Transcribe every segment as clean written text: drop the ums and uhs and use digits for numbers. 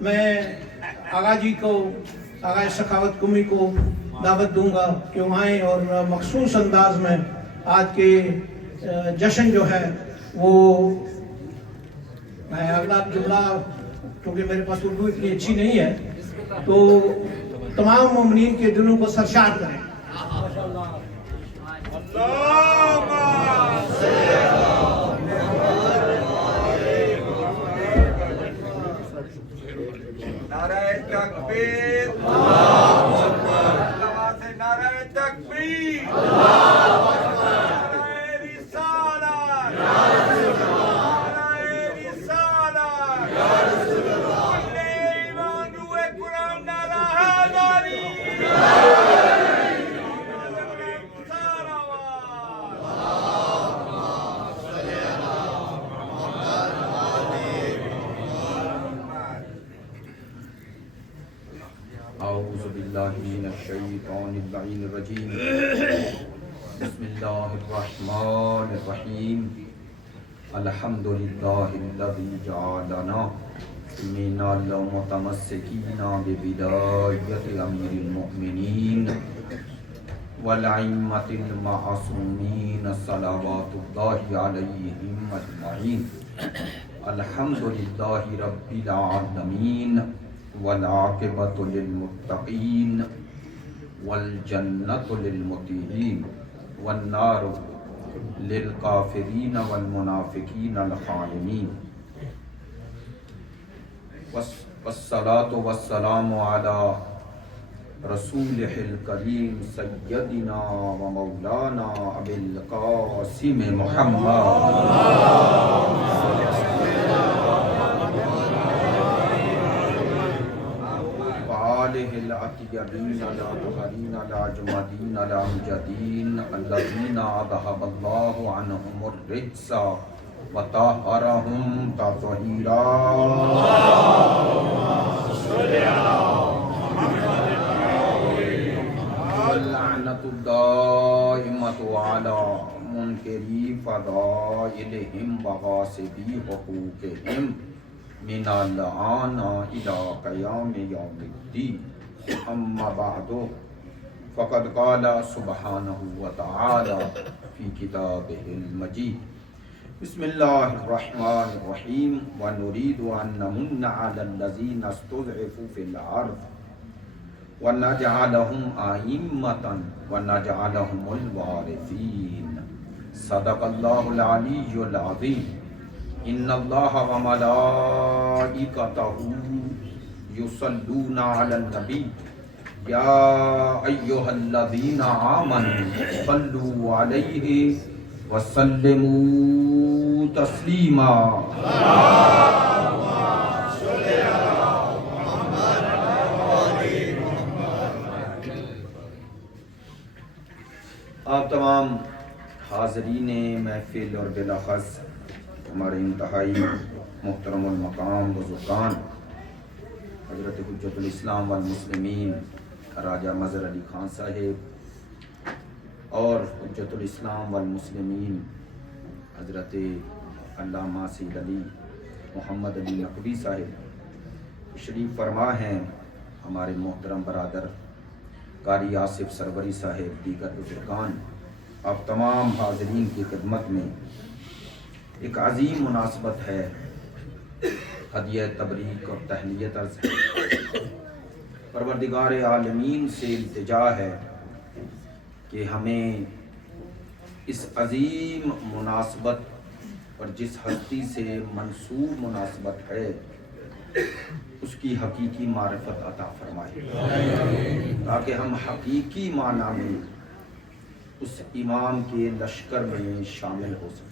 میں آغا جی کو، آغا سخاوت قمی کو دعوت دوں گا کہ وہ آئیں اور مخصوص انداز میں آج کے جشن جو ہے وہ، میں اگلا جملہ کیونکہ میرے پاس اردو اتنی اچھی نہیں ہے تو تمام مومنین کے دلوں کو سرشار کریں۔ نعرہ تکبیر، اللہ اکبر، سے نعرہ تکبیر، اللہ اکبر، نعرہ رسالت، نعرہ رسالت، کل ایمان روح قرآن نعرہ حیدری، اعوذ باللہ من الشیطان اللعین الرجیم، بسم اللہ الرحمن الرحیم، الحمدللہ الذی جعلنا من المتمسکین ببدایت امیر المؤمنین والائمة المعصومین صلوات اللہ علیہم اجمعین، الحمدللہ رب العالمین والعاقبۃ للمتقین والجنۃ للمطیعین والنار للکافرین والمنافقین الخائنین، والصلاة والسلام علی رسولہ الکریم سیدنا و مولانا ابی القاسم محمد وآلہ الأطیبین الأطہرین الأجمدین الأمجدین الذین اذھب اللہ عنہم الرجس وطہرہم تطہیرا، واللعنۃ الدائمۃ علی منکری فضائلہم وغاصبی حقوقہم من الآن إلى قیام یوم الدین، اما بعد فقد قال سبحانہ وتعالی فی کتابہ المجید، بسم اللہ الرحمن الرحیم، ونريد أن نمن على الذین استضعفوا في الأرض ونجعلهم أئمة ونجعلهم الوارثین، صدق اللہ العلی العظیم۔ ان اللہ وملائکتہ یصلون علی النبی یا ایہا الذین آمنوا صلوا علیہ وسلموا تسلیما۔ آپ تمام حاضرین محفل اور بالاخص ہمارے انتہائی محترم المقام بزرگان حضرت حجت الاسلام والمسلمین راجہ مظہر علی خان صاحب اور حجت الاسلام والمسلمین حضرت علامہ سید علی محمد علی نقوی صاحب تشریف فرما ہیں، ہمارے محترم برادر قاری آصف سروری صاحب، دیگر بزرگان، آپ تمام حاضرین کی خدمت میں ایک عظیم مناسبت ہے، ہدیہ تبریک اور تہنیت عرض ہے۔ پروردگار عالمین سے التجا ہے کہ ہمیں اس عظیم مناسبت اور جس ہستی سے منسوب مناسبت ہے اس کی حقیقی معرفت عطا فرمائے، تاکہ ہم حقیقی معنی میں اس امام کے لشکر میں شامل ہو سکیں۔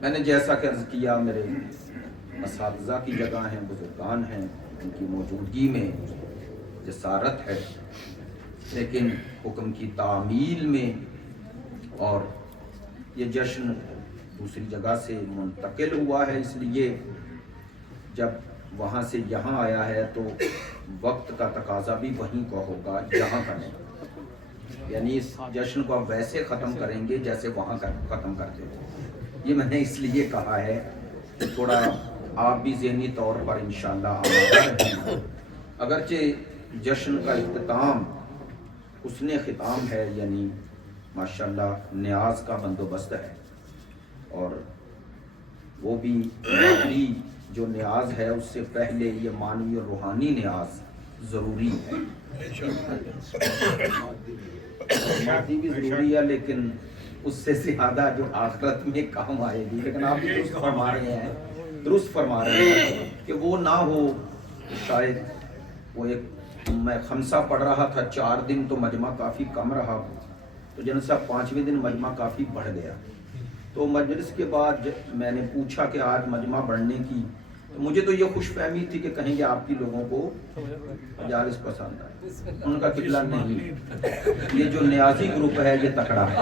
میں نے جیسا کہ عرض کیا، میرے اساتذہ کی جگہ ہیں، بزرگان ہیں، ان کی موجودگی میں جسارت ہے، لیکن حکم کی تعمیل میں اور یہ جشن دوسری جگہ سے منتقل ہوا ہے، اس لیے جب وہاں سے یہاں آیا ہے تو وقت کا تقاضا بھی وہیں کا ہوگا، یہاں کا نہیں، یعنی اس جشن کو آپ ویسے ختم کریں گے جیسے وہاں ختم کرتے تھے۔ یہ میں نے اس لیے کہا ہے کہ تھوڑا آپ بھی ذہنی طور پر انشاءاللہ آمادہ رہیں۔ اگرچہ جشن کا اختتام حسن ختام ہے، یعنی ماشاءاللہ نیاز کا بندوبست ہے، اور وہ بھی مادی جو نیاز ہے اس سے پہلے یہ معنوی اور روحانی نیاز ضروری ہے۔ مادی بھی ضروری ہے لیکن اس سے زیادہ جو آخرت میں کام آئے گی، لیکن آپ درست فرما رہے ہیں کہ وہ نہ ہو۔ شاید وہ ایک میں خمسہ پڑھ رہا تھا 4 دن تو مجمع کافی کم رہا، تو جنرل صاحب 5ویں دن مجمع کافی بڑھ گیا، تو مجلس کے بعد میں نے پوچھا کہ آج مجمع بڑھنے کی، تو مجھے تو یہ خوش فہمی تھی کہ کہیں گے آپ کی لوگوں کو مجالس پسند آئے، ان کا قبلہ نہیں، یہ جو نیازی گروپ ہے یہ تکڑا ہے،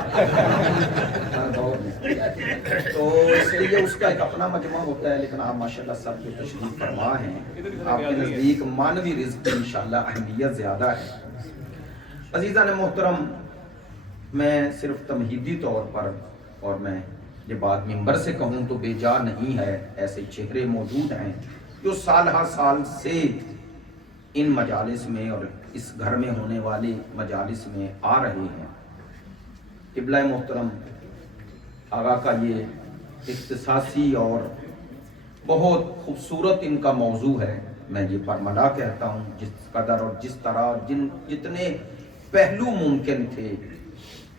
تو اس لیے اس کا ایک اپنا مجمع ہوتا ہے، لیکن آپ ماشاءاللہ سب جو تشریف فرما ہیں، آپ کے نزدیک معنوی رزق کی انشاءاللہ اہمیت زیادہ ہے۔ عزیزان محترم، میں صرف تمہیدی طور پر، اور میں یہ بات منبر سے کہوں تو بے جا نہیں ہے، ایسے چہرے موجود ہیں جو سال ہر سال سے ان مجالس میں اور اس گھر میں ہونے والی مجالس میں آ رہے ہیں۔ قبلہ محترم آقا کا یہ اختصاصی اور بہت خوبصورت ان کا موضوع ہے، میں یہ برملا کہتا ہوں، جس قدر اور جس طرح جتنے پہلو ممکن تھے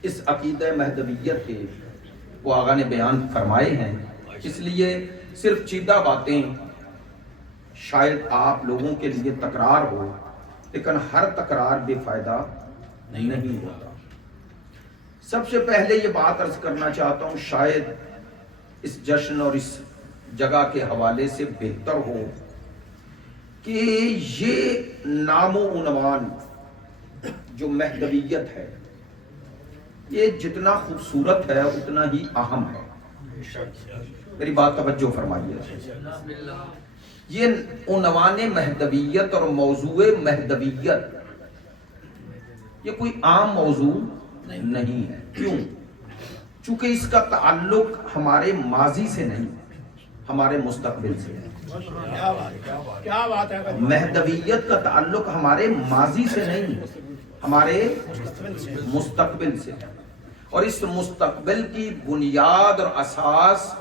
اس عقیدہ مہدویت کے وہ آقا نے بیان فرمائے ہیں، اس لیے صرف چیدہ باتیں شاید آپ لوگوں کے لیے تکرار ہو، لیکن ہر تکرار بے فائدہ نہیں ہوتا۔ سب سے پہلے یہ بات عرض کرنا چاہتا ہوں، شاید اس جشن اور اس جگہ کے حوالے سے بہتر ہو کہ یہ نام و عنوان جو مہدویت ہے یہ جتنا خوبصورت ہے اتنا ہی اہم ہے۔ میری بات توجہ فرمائیے، یہ عنوان مہدویت اور موضوع مہدویت یہ کوئی عام موضوع نہیں ہے۔ کیوں؟ چونکہ اس کا تعلق ہمارے ماضی سے نہیں، ہمارے مستقبل سے ہے۔ کیا بات ہے؟ مہدویت کا تعلق ہمارے ماضی سے نہیں، ہمارے مستقبل سے ہے، اور اس مستقبل کی بنیاد اور اساس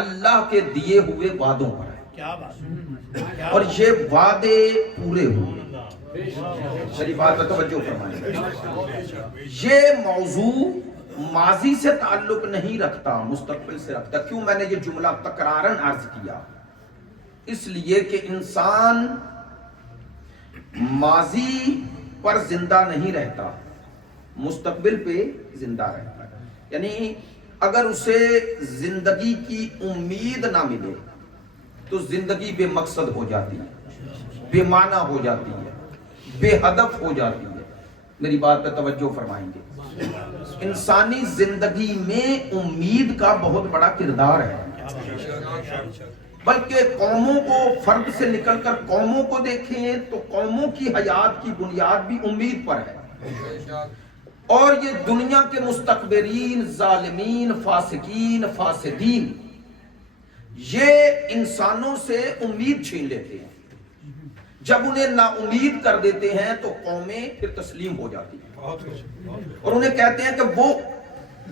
اللہ کے دیے ہوئے وعدوں پر ہے۔ کیا بات، اور یہ وعدے پورے ہوئے۔ میری بات پر توجہ فرمائیں، یہ موضوع ماضی سے تعلق نہیں رکھتا، مستقبل سے رکھتا۔ کیوں میں نے یہ جملہ تکرارن عرض کیا؟ اس لیے کہ انسان ماضی پر زندہ نہیں رہتا، مستقبل پہ زندہ رہتا ہے۔ یعنی اگر اسے زندگی کی امید نہ ملے تو زندگی بے مقصد ہو جاتی ہے، بے معنی ہو جاتی ہے، بے ہدف ہو جاتی ہے۔ میری بات پہ توجہ فرمائیں گے، انسانی زندگی میں امید کا بہت بڑا کردار ہے، بلکہ قوموں کو، فرد سے نکل کر قوموں کو دیکھیں تو قوموں کی حیات کی بنیاد بھی امید پر ہے، اور یہ دنیا کے مستکبرین، ظالمین، فاسقین، فاسدین یہ انسانوں سے امید چھین لیتے ہیں۔ جب انہیں نا امید کر دیتے ہیں تو قومیں پھر تسلیم ہو جاتی ہیں، اور انہیں کہتے ہیں کہ وہ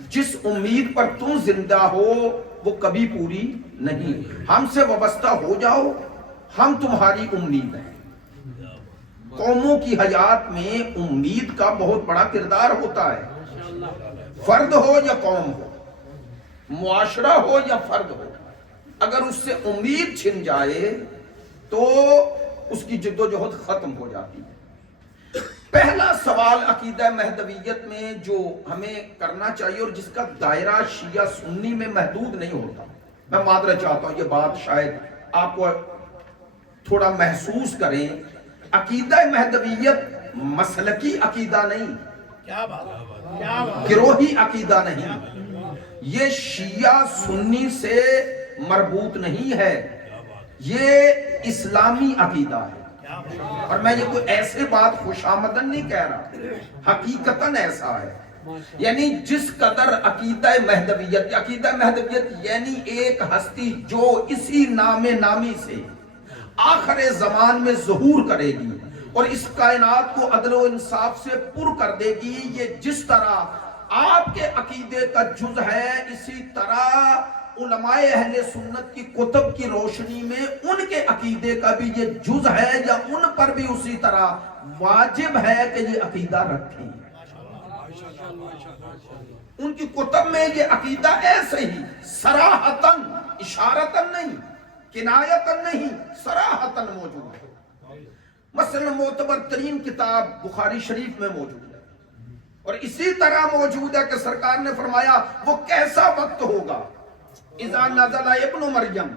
جس امید پر تم زندہ ہو وہ کبھی پوری نہیں، ہم سے وابستہ ہو جاؤ، ہم تمہاری امید ہیں۔ قوموں کی حیات میں امید کا بہت بڑا کردار ہوتا ہے، فرد ہو یا قوم ہو، معاشرہ ہو یا فرد ہو، اگر اس سے امید چھن جائے تو اس کی جد و جہد ختم ہو جاتی ہے۔ پہلا سوال عقیدہ مہدویت میں جو ہمیں کرنا چاہیے اور جس کا دائرہ شیعہ سنی میں محدود نہیں ہوتا، میں معذرت چاہتا ہوں یہ بات شاید آپ کو تھوڑا محسوس کریں، عقیدہ مہدویت مسلکی عقیدہ نہیں، کیا بات، گروہی عقیدہ نہیں، یہ شیعہ سنی سے مربوط نہیں ہے، یہ اسلامی عقیدہ ہے۔ اور میں یہ کوئی ایسے بات خوش آمدن نہیں کہہ رہا، حقیقتاً ایسا ہے۔ یعنی جس قدر عقیدہ مہدویت یعنی ایک ہستی جو اسی نام نامی سے آخر زمان میں ظہور کرے گی اور اس کائنات کو عدل و انصاف سے پر کر دے گی. یہ جس طرح آپ کے عقیدے کا جز ہے اسی طرح علماء اہل سنت کی کتب کی روشنی میں ان کے عقیدے کا بھی یہ جز ہے یا ان پر بھی اسی طرح واجب ہے کہ یہ عقیدہ رکھیں. ان کی کتب میں یہ عقیدہ ایسے ہی صراحتاً اشارتاً نہیں کنایتاً نہیں صراحتاً موجود ہے. مثلا معتبر ترین کتاب بخاری شریف میں موجود ہے اور اسی طرح موجود ہے کہ سرکار نے فرمایا وہ کیسا وقت ہوگا اذا نزل ابن مریم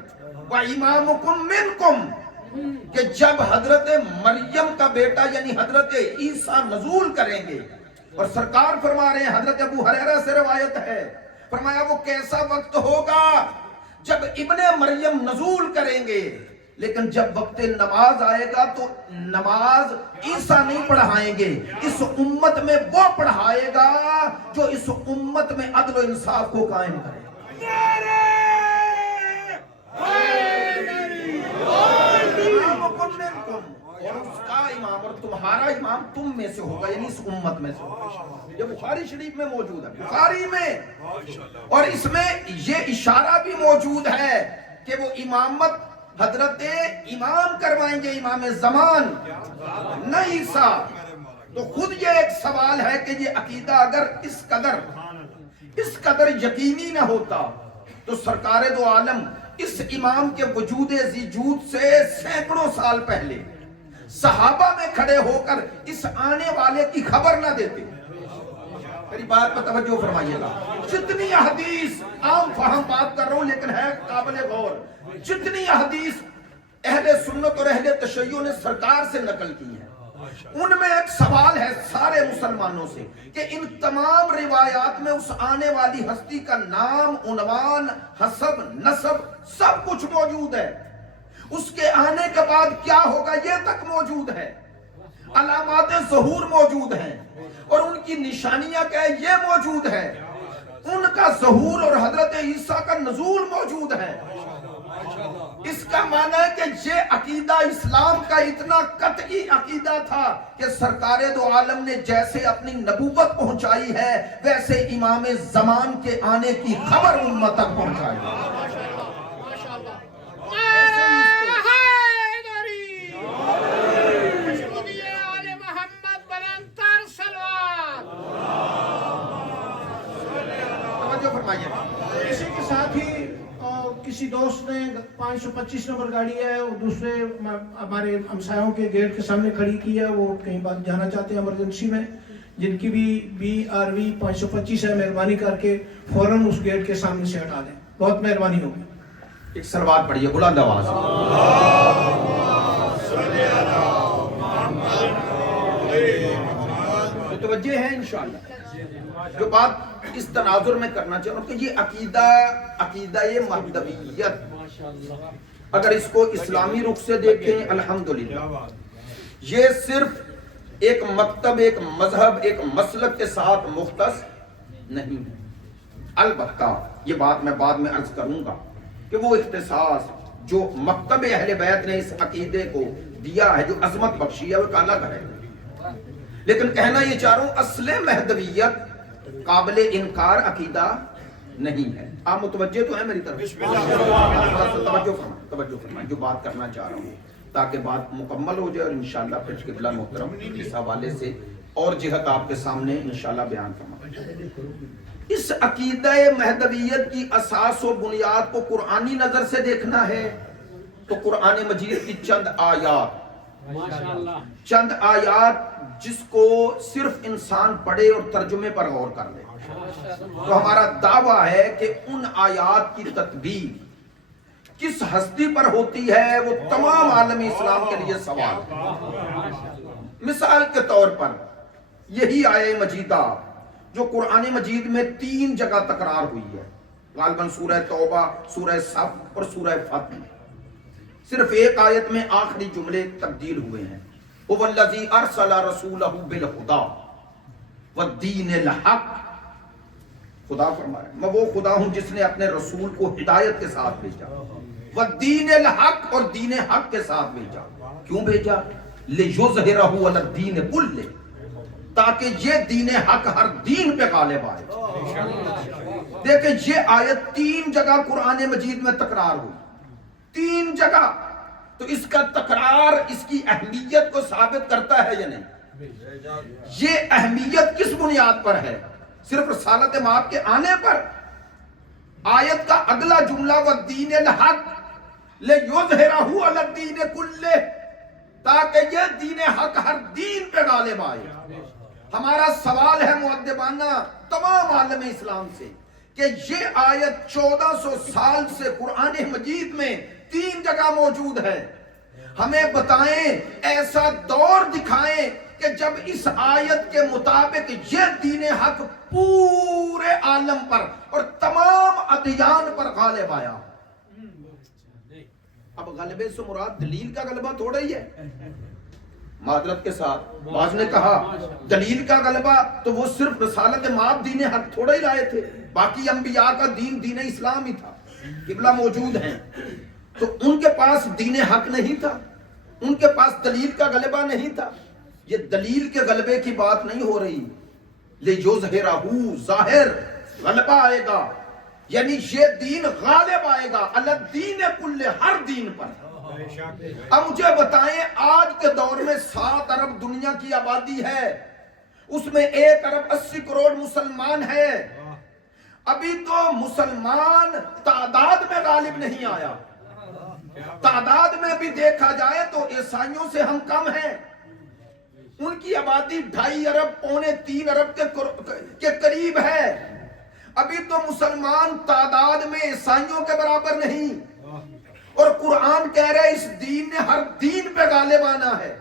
وامامکم منکم کہ جب حضرت مریم کا بیٹا یعنی حضرت عیسیٰ نزول کریں گے. اور سرکار فرما رہے ہیں حضرت ابو ہریرہ سے روایت ہے فرمایا وہ کیسا وقت ہوگا جب ابن مریم نزول کریں گے لیکن جب وقت نماز آئے گا تو نماز عیسیٰ نہیں پڑھائیں گے اس امت میں وہ پڑھائے گا جو اس امت میں عدل و انصاف کو قائم کرے. اور اس کا امام اور تمہارا امام تم میں سے ہوگا یعنی اس امت میں سے ہوگا. یہ بخاری شریف میں موجود ہے بخاری میں. اور اس میں یہ اشارہ بھی موجود ہے کہ وہ امامت حضرت امام کروائیں گے امام زمان نہ عیسیٰ. تو خود یہ ایک سوال ہے کہ یہ عقیدہ اگر اس قدر یقینی نہ ہوتا تو سرکار دو عالم اس امام کے وجود ذیجود سے سینکڑوں سال پہلے صحابہ میں کھڑے ہو کر اس آنے والے کی خبر نہ دیتے. میری بات پر توجہ فرمائیے گا. جتنی احادیث عام فہم بات کر رہا ہوں لیکن ہے قابل غور. جتنی احادیث اہل سنت اور اہل تشیع نے سرکار سے نقل کی ہیں ان میں ایک سوال ہے سارے مسلمانوں سے کہ ان تمام روایات میں اس آنے والی ہستی کا نام عنوان حسب نسب سب کچھ موجود ہے. اس کے آنے کے بعد کیا ہوگا یہ تک موجود ہے. علامات ظہور موجود ہیں اور ان کی نشانیاں کیا ہے یہ موجود ہے. ان کا ظہور اور حضرت عیسیٰ کا نزول موجود ہے. اس کا معنی ہے کہ یہ عقیدہ اسلام کا اتنا قطعی عقیدہ تھا کہ سرکار دو عالم نے جیسے اپنی نبوت پہنچائی ہے ویسے امام زمان کے آنے کی خبر امت تک پہنچائی ہے. اسی کے ساتھ ہی کسی دوست نے 525 نمبر گاڑی ہے اور دوسرے ہمارے ہمسایوں کے گیٹ کے سامنے کھڑی کی ہے. وہ کہیں بات جانا چاہتے ہیں ایمرجنسی میں جن کی بھی BRV 525 ہے مہربانی کر کے فوراً اس گیٹ کے سامنے سے ہٹا دیں. بہت مہربانی ہوگی. ایک سلوات پڑھیے بلند آواز. متوجہ ہے انشاءاللہ. جو بات اس تناظر میں کرنا چاہوں کہ یہ عقیدہ مہدویت اگر اس کو اسلامی رخ سے دیکھیں الحمدللہ یہ صرف ایک مکتب ایک مذہب ایک مسلک کے ساتھ مختص نہیں ہے. البتہ یہ بات میں بعد میں عرض کروں گا کہ وہ اختصاص جو مکتب اہل بیت نے اس عقیدے کو دیا ہے جو عظمت بخشی ہے وہ ایک الگ ہے. لیکن کہنا یہ چاہ رہا ہوں اصل مہدویت قابل انکار عقیدہ نہیں ہے. آپ متوجہ تو ہیں میری طرف؟ توجہ فرمائیں جو بات کرنا چاہ رہا ہوں تاکہ بات مکمل ہو جائے اور انشاءاللہ پھر قبلہ محترم اس حوالے سے اور جہت آپ کے سامنے انشاءاللہ بیان فرمائیں. اس عقیدہ مہدویت کی اساس و بنیاد کو قرآنی نظر سے دیکھنا ہے تو قرآن مجید کی چند آیات جس کو صرف انسان پڑھے اور ترجمے پر غور کر لے تو ہمارا دعویٰ ہے کہ ان آیات کی تطبیق کس ہستی پر ہوتی ہے وہ تمام عالم اسلام کے لیے سوال. مثال کے طور پر یہی آیہ مجیدہ جو قرآن مجید میں 3 جگہ تکرار ہوئی ہے غالباً سورہ توبہ سورہ صف اور سورہ فتح صرف ایک آیت میں آخری جملے تبدیل ہوئے ہیں. هو الذی ارسل رسولہ بالہدی والدین الحق. خدا فرمائے میں وہ خدا ہوں جس نے اپنے رسول کو ہدایت کے ساتھ بھیجا، والدین الحق اور دین حق کے ساتھ بھیجا. کیوں بھیجا؟ لِيُظْهِرَهُ عَلَى الدِّينِ كُلِّهِ، تاکہ یہ دین حق ہر دین پہ غالب آئے. دیکھیں یہ آیت 3 جگہ قرآن مجید میں تکرار ہوئی، 3 جگہ. تو اس کا تکرار اس کی اہمیت کو ثابت کرتا ہے یا نہیں؟ یہ اہمیت کس بنیاد پر ہے؟ صرف رسالت مآب کے آنے پر؟ آیت کا اگلا جملہ والدین الحق لِيُظْهِرَهُ عَلَى الدِّينِ كُلِّهِ، تاکہ یہ دین حق ہر دین پہ غالب آئے. ہمارا سوال ہے مؤدبانہ تمام عالم اسلام سے کہ یہ آیت 1400 سال سے قرآن مجید میں 3 جگہ موجود ہے. ہمیں بتائیں، ایسا دور دکھائیں کہ جب اس آیت کے مطابق یہ دین حق پورے عالم پر اور تمام ادیان پر غالب آیا. اب غلبے سے مراد دلیل کا غلبہ تھوڑا ہی ہے. معذرت کے ساتھ بعض نے کہا دلیل کا غلبہ تو وہ صرف رسالت مآب دین حق تھوڑا ہی لائے تھے، باقی انبیاء کا دین دین اسلام ہی تھا. قبلہ موجود ہیں تو ان کے پاس دین حق نہیں تھا، ان کے پاس دلیل کا غلبہ نہیں تھا. یہ دلیل کے غلبے کی بات نہیں ہو رہی. لِيُظْهِرَهُ ظاہر غلبہ آئے گا، یعنی یہ دین غالب آئے گا علی الدین کل، ہر دین پر. اب مجھے بتائیں آج کے دور میں 7 ارب دنیا کی آبادی ہے، اس میں 1 ارب 80 کروڑ مسلمان ہے. ابھی تو مسلمان تعداد میں غالب نہیں آیا. تعداد میں بھی دیکھا جائے تو عیسائیوں سے ہم کم ہیں. ان کی آبادی 2.5 ارب پونے 3 ارب کے قریب ہے. ابھی تو مسلمان تعداد میں عیسائیوں کے برابر نہیں، اور قرآن کہہ رہے اس دین نے ہر دین پہ غالب آنا ہے.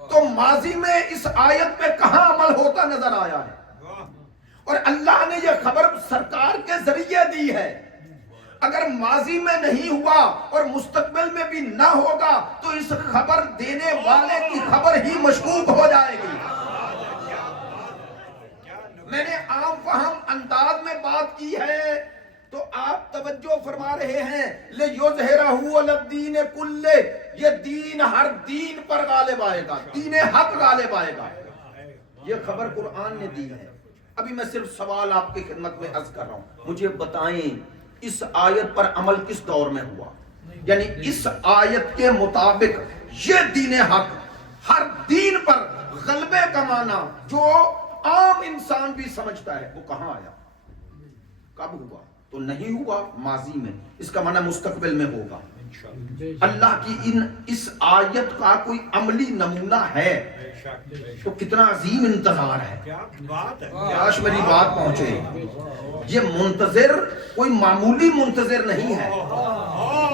تو ماضی میں اس آیت پہ کہاں عمل ہوتا نظر آیا ہے؟ اور اللہ نے یہ خبر سرکار کے ذریعے دی ہے. اگر ماضی میں نہیں ہوا اور مستقبل میں بھی نہ ہوگا تو اس خبر دینے والے کی خبر ہی مشکوک ہو جائے گی. میں نے عام فہم انداز میں بات کی ہے تو آپ توجہ فرما رہے ہیں لِيُظْهِرَهُ عَلَى الدِّينِ كُلِّهِ، یہ دین ہر دین پر غالب آئے گا، دین حق غالب آئے گا. یہ خبر قرآن نے دی ہے. ابھی میں صرف سوال آپ کی خدمت میں عرض کر رہا ہوں، مجھے بتائیں اس آیت پر عمل کس دور میں ہوا؟ یعنی اس آیت کے مطابق یہ دین حق ہر دین پر غلبے کا معنی جو عام انسان بھی سمجھتا ہے وہ کہاں آیا؟ کب ہوا؟ تو نہیں ہوا ماضی میں، اس کا معنی مستقبل میں ہوگا. اللہ کی اس آیت کا کوئی عملی نمونہ ہے تو کتنا عظیم انتظار ہے. کاش میری بات پہنچے. یہ منتظر کوئی معمولی منتظر نہیں ہے.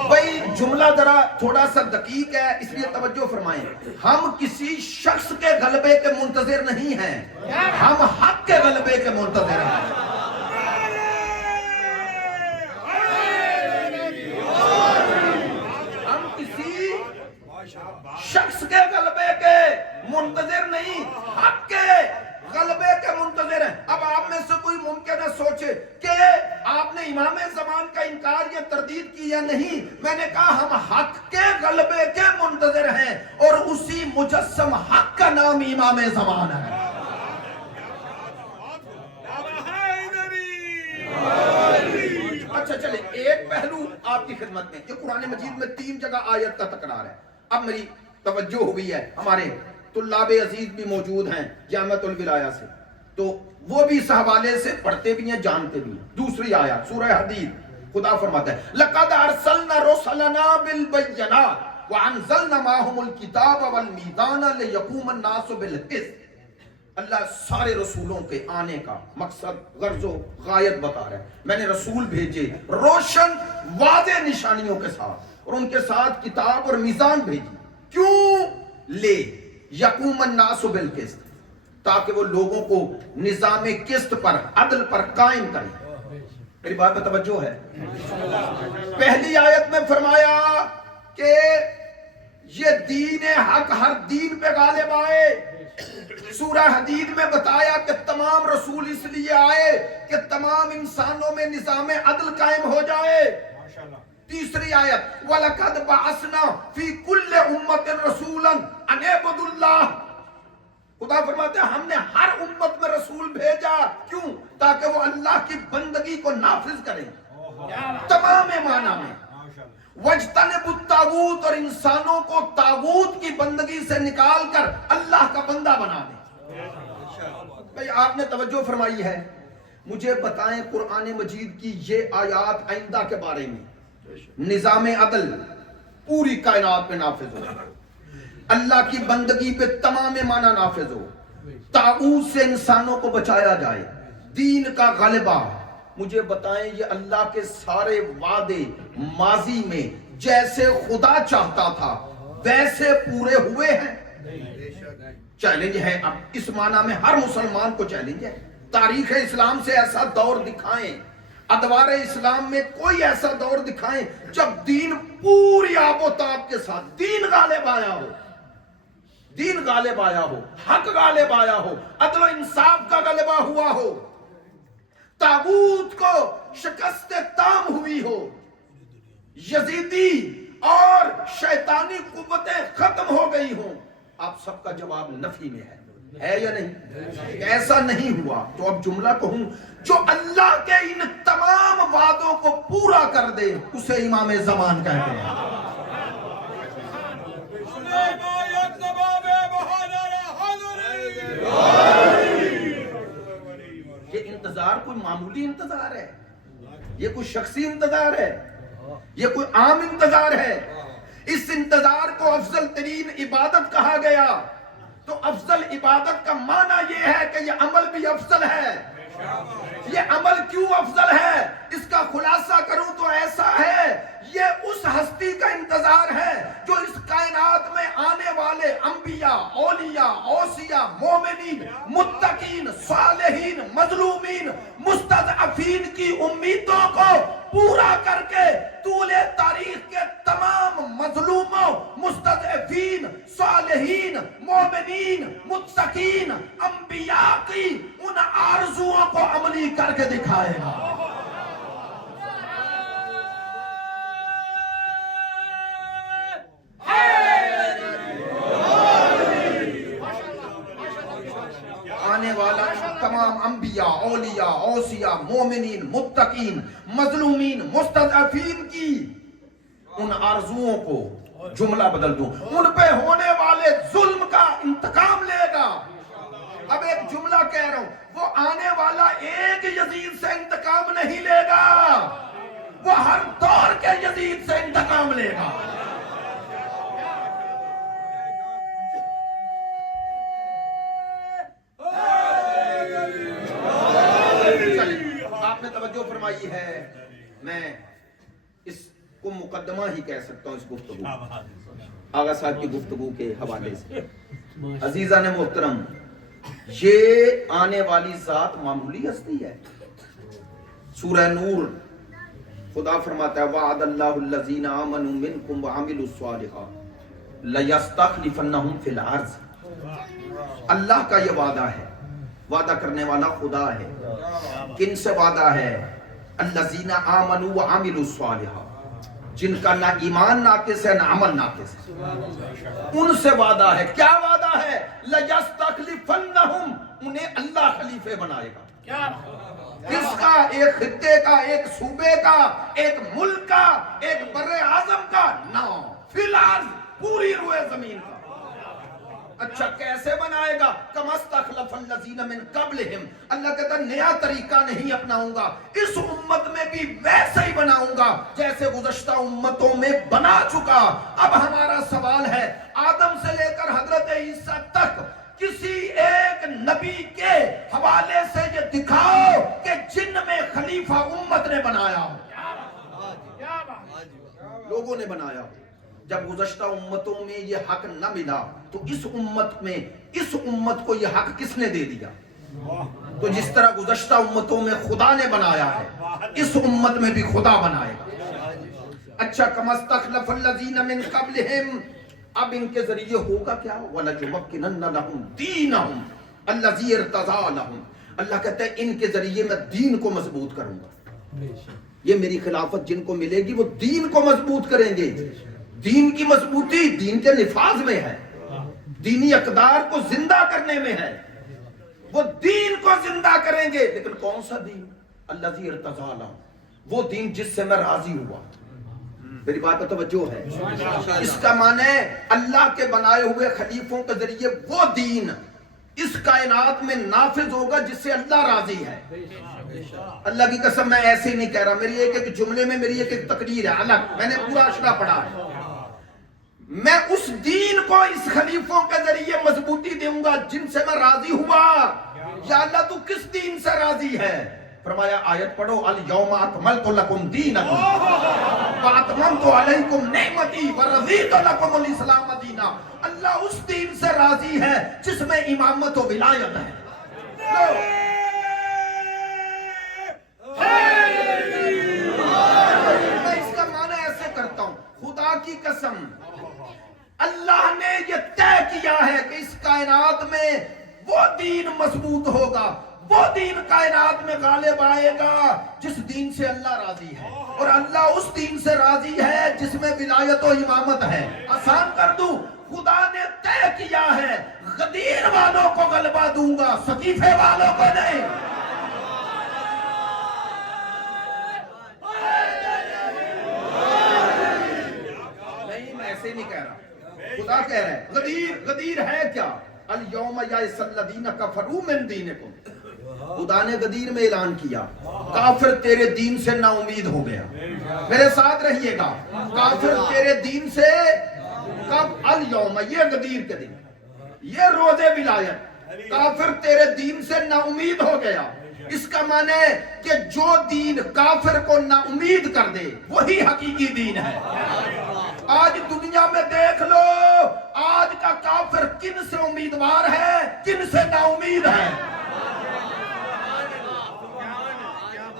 بھائی جملہ ذرا تھوڑا سا دقیق ہے اس لیے توجہ فرمائیں. ہم کسی شخص کے غلبے کے منتظر نہیں ہیں، ہم حق کے غلبے کے منتظر ہیں. شخص کے غلبے کے منتظر نہیں، حق کے غلبے کے منتظر ہیں. اب آپ میں سے کوئی ممکن ہے سوچے کہ آپ نے امام زمان کا انکار یا تردید کی یا نہیں. میں نے کہا ہم حق کے غلبے کے منتظر ہیں اور اسی مجسم حق کا نام امام زمان ہے. اچھا چلے ایک پہلو آپ کی خدمت میں، یہ قرآن مجید میں 3 جگہ آیت کا تکرار ہے. اب میری توجہ ہوئی ہے، ہمارے طلاب عزیز بھی موجود ہیں جامعۃ الولایہ سے تو وہ بھی اس حوالے سے پڑھتے بھی ہیں جانتے بھی ہیں. دوسری آیت سورہ حدید خدا فرماتا ہے لَقَدْ أَرْسَلْنَا رُسُلَنَا بِالْبَيِّنَاتِ وَأَنزَلْنَا مَعَهُمُ الْكِتَابَ وَالْمِيزَانَ لِيَقُومَ النَّاسُ بِالْقِسْطِ. اللہ سارے رسولوں کے آنے کا مقصد غرض و غایت بتا رہا ہے. میں نے رسول بھیجے روشن واضح نشانیوں کے ساتھ اور ان کے ساتھ کتاب اور میزان بھیجی. کیوں؟ لے یقوم الناس بالقسط، تاکہ وہ لوگوں کو نظام قسط پر عدل پر قائم کریں. میری بات پہ توجہ ہے؟ پہلی آیت میں فرمایا کہ یہ دین حق ہر دین پہ غالب آئے. سورہ حدید میں بتایا کہ تمام رسول اس لیے آئے کہ تمام انسانوں میں نظام عدل قائم ہو جائے. تیسری آیت وَلَقَدْ بَعَثْنَا فِي كُلِّ أُمَّةٍ رَسُولًا أَنِ اعْبُدُوا اللَّهَ. خدا فرماتے ہیں ہم نے ہر امت میں رسول بھیجا. کیوں؟ تاکہ وہ اللہ کی بندگی کو نافذ کریں تمام معنی میں. وَاجْتَنِبُوا الطَّاغُوتَ، اور انسانوں کو طاغوت کی بندگی سے نکال کر اللہ کا بندہ بنا دیں. بھئی آپ نے توجہ فرمائی ہے. مجھے بتائیں قرآن مجید کی یہ آیات آئندہ کے بارے میں نظام عدل پوری کائنات میں نافذ ہو، اللہ کی بندگی پہ تمام معنی نافذ ہو، طاغوت سے انسانوں کو بچایا جائے، دین کا غلبہ. مجھے بتائیں یہ اللہ کے سارے وعدے ماضی میں جیسے خدا چاہتا تھا ویسے پورے ہوئے ہیں؟ چیلنج ہے. اب اس معنی میں ہر مسلمان کو چیلنج ہے. تاریخ اسلام سے ایسا دور دکھائیں، ادوار اسلام میں کوئی ایسا دور دکھائیں جب دین پوری آب و تاب کے ساتھ دین غالب آیا ہو، دین غالب آیا ہو، حق غالب آیا ہو، عدل و انصاف کا غلبہ ہوا ہو، طاغوت کو شکست تام ہوئی ہو، یزیدی اور شیطانی قوتیں ختم ہو گئی ہوں. آپ سب کا جواب نفی میں ہے یا نہیں؟ ایسا نہیں ہوا. تو اب جملہ کہوں جو اللہ کے ان تمام وعدوں کو پورا کر دے اسے امام زمان کہتے ہیں. یہ انتظار کوئی معمولی انتظار ہے؟ یہ کوئی شخصی انتظار ہے؟ یہ کوئی عام انتظار ہے؟ اس انتظار کو افضل ترین عبادت کہا گیا. تو افضل عبادت کا معنی یہ ہے کہ یہ عمل بھی افضل ہے. یہ عمل کیوں افضل ہے؟ اس کا خلاصہ کروں تو ایسا ہے، یہ اس ہستی کا انتظار ہے جو اس کائنات میں آنے والے انبیاء، اولیاء، اوصیاء، مومنین، متقین، صالحین، مظلومین، مستضعفین کی امیدوں کو پورا کر کے طول تاریخ کے تمام مظلوموں، مستضعفین، صالحین، مومنین، متقین، انبیاء کی ان آرزوؤں کو عملی کر کے دکھائے گا. آنے والا تمام انبیاء، اولیاء، اوصیاء، مومنین، متقین، مظلومین، مستضعفین کی ان آرزوؤں کو جملہ بدل دوں، ان پہ ہونے والے ظلم کا انتقام لے گا. اب ایک جملہ کہہ رہا ہوں، وہ آنے والا ایک یزید سے انتقام نہیں لے گا، وہ ہر دور کے یزید سے انتقام لے گا. آپ نے توجہ فرمائی ہے. میں اس کو مقدمہ ہی کہہ سکتا ہوں اس گفتگو، آغا صاحب کی گفتگو کے حوالے سے. عزیزان محترم، یہ آنے والی ذات معمولی ہستی ہے. سورہ نور خدا فرماتا ہے وعد اللہ الذین آمنوا منکم وعملوا الصالحات لیستخلفنہم فی الارض. اللہ کا یہ وعدہ ہے، وعدہ کرنے والا خدا ہے. کن سے وعدہ ہے؟ الذین آمنوا وعملوا الصالحات، جن کا نہ ایمان ناقص ہے نہ عمل ناقص ہے، ان سے وعدہ ہے. کیا وعدہ ہے؟ لَيَسْتَخْلِفَنَّهُمْ، انہیں اللہ خلیفے بنائے گا. کس کا؟ ایک خطے کا، ایک صوبے کا، ایک ملک کا، ایک بر اعظم کا؟ نہ، فی الارض، پوری روئے زمین کا. اچھا کیسے بنائے گا؟ کما استخلف الذین من قبلہم، اللہ کہتا نیا طریقہ نہیں اپناؤں گا، اس امت میں بھی ویسے ہی بناؤں گا جیسے گزشتہ امتوں میں بنا چکا. اب ہمارا سوال ہے، آدم سے لے کر حضرت عیسیٰ تک کسی ایک نبی کے حوالے سے یہ دکھاؤ کہ جن میں خلیفہ امت نے بنایا ہو، لوگوں نے بنایا ہو. جب گزشتہ امتوں میں یہ حق نہ ملا تو اس امت کو یہ حق کس نے دے دیا؟ تو جس طرح گزشتہ امتوں میں خدا نے بنایا ہے، اس امت میں بھی خدا بنائے گا. اچھا کما استخلف الذین من قبلہم، اب ان کے ذریعے ہوگا کیا؟ وَلَجُمَكِّنَنَّ لَهُمْ دِينَهُمْ الَّذِي ارْتَضَىٰ لَهُمْ. اللہ کہتا ہے ان کے ذریعے میں دین کو مضبوط کروں گا. یہ میری خلافت جن کو ملے گی وہ دین کو مضبوط کریں گے. دین کی مضبوطی دین کے نفاذ میں ہے، دینی اقدار کو زندہ کرنے میں ہے. وہ دین کو زندہ کریں گے. لیکن کون سا دین؟ الذی ارتضیٰ لہم، وہ دین جس سے میں راضی ہوا. میری بات پر توجہ ہے؟ اس کا معنی ہے اللہ کے بنائے ہوئے خلیفوں کے ذریعے وہ دین اس کائنات میں نافذ ہوگا جس سے اللہ راضی ہے. اللہ کی قسم میں ایسے ہی نہیں کہہ رہا، میری ایک ایک جملے میں میری ایک ایک تقریر ہے الگ، میں نے پورا اشرا پڑھا ہے. میں اس دین کو اس خلیفوں کے ذریعے مضبوطی دوں گا جن سے میں راضی ہوا. یا اللہ تو کس دین سے راضی ہے؟ فرمایا آیت پڑھو، الیوم اکملت لکم دینکم واتممت علیکم نعمتی ورضیت لکم الاسلام دینا. اللہ اس دین سے راضی ہے جس میں امامت و ولایت ہے. میں اس کا معنی ایسے کرتا ہوں، خدا کی قسم اللہ نے یہ طے کیا ہے کہ اس کائنات میں وہ دین مضبوط ہوگا، وہ دین کائنات میں غالب آئے گا جس دین سے اللہ راضی ہے. اور اللہ اس دین سے راضی ہے جس میں ولایت و امامت ہے. آسان کر دوں، خدا نے طے کیا ہے غدیر والوں کو غلبہ دوں گا، سقیفے والوں کو نہیں. نہیں میں ایسے نہیں کہہ رہا، خدا کہہ رہا ہے غدیر ہے کیا؟ الیوم یئس الذین کفروا من دینکم. خدا نے غدیر میں اعلان کیا کافر تیرے دین سے نا امید ہو گیا. میرے ساتھ رہیے گا، کافر تیرے دین سے کب؟ الیوم، یہ غدیر کے دن، یہ روز ولایت، کافر تیرے دین سے نا امید ہو گیا. اس کا معنی ہے کہ جو دین کافر کو نا امید کر دے وہی حقیقی دین ہے. آج دنیا میں دیکھ لو آج کا کافر کن سے امیدوار ہے، کن سے نا امید ہے.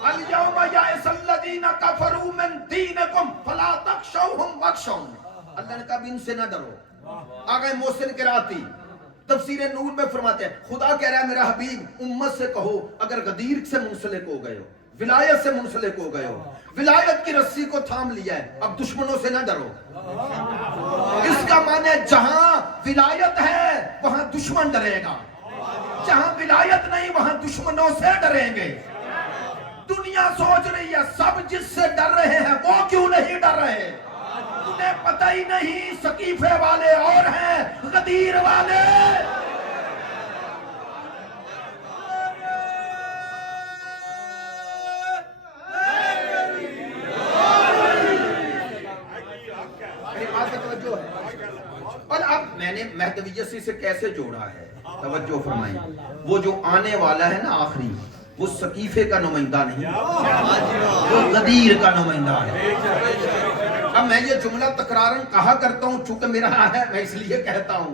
الیوم یئس الذین کفروا من دینکم فلا تخشوہم واخشونی. اللہ نے کہا ان سے نہ ڈرو. آگے محسن قراتی تفسیر نور میں فرماتے ہیں خدا کہہ رہا ہے میرا حبیب امت سے کہو اگر غدیر سے منسلک ہو گئے ہو، ولایت سے منسلک ہو گئے ہو، ولایت کی رسی کو تھام لیا ہے، اب دشمنوں سے نہ ڈرو. اس کا معنی ہے جہاں ولایت ہے وہاں دشمن ڈرے گا، جہاں ولایت نہیں وہاں دشمنوں سے ڈریں گے. دنیا سوچ رہی ہے سب جس سے ڈر رہے ہیں وہ کیوں نہیں ڈر رہے؟ انہیں پتہ ہی نہیں سقیفے والے اور ہیں، غدیر والے. اور اب میں نے مہدویت سے کیسے جوڑا ہے توجہ فرمائیں. وہ جو آنے والا ہے نا آخری، وہ سقیفے کا نمائندہ نہیں، وہ غدیر کا نمائندہ ہے. اب میں یہ جملہ تکرارن کہا کرتا ہوں چونکہ میرا ہے، میں اس لیے کہتا ہوں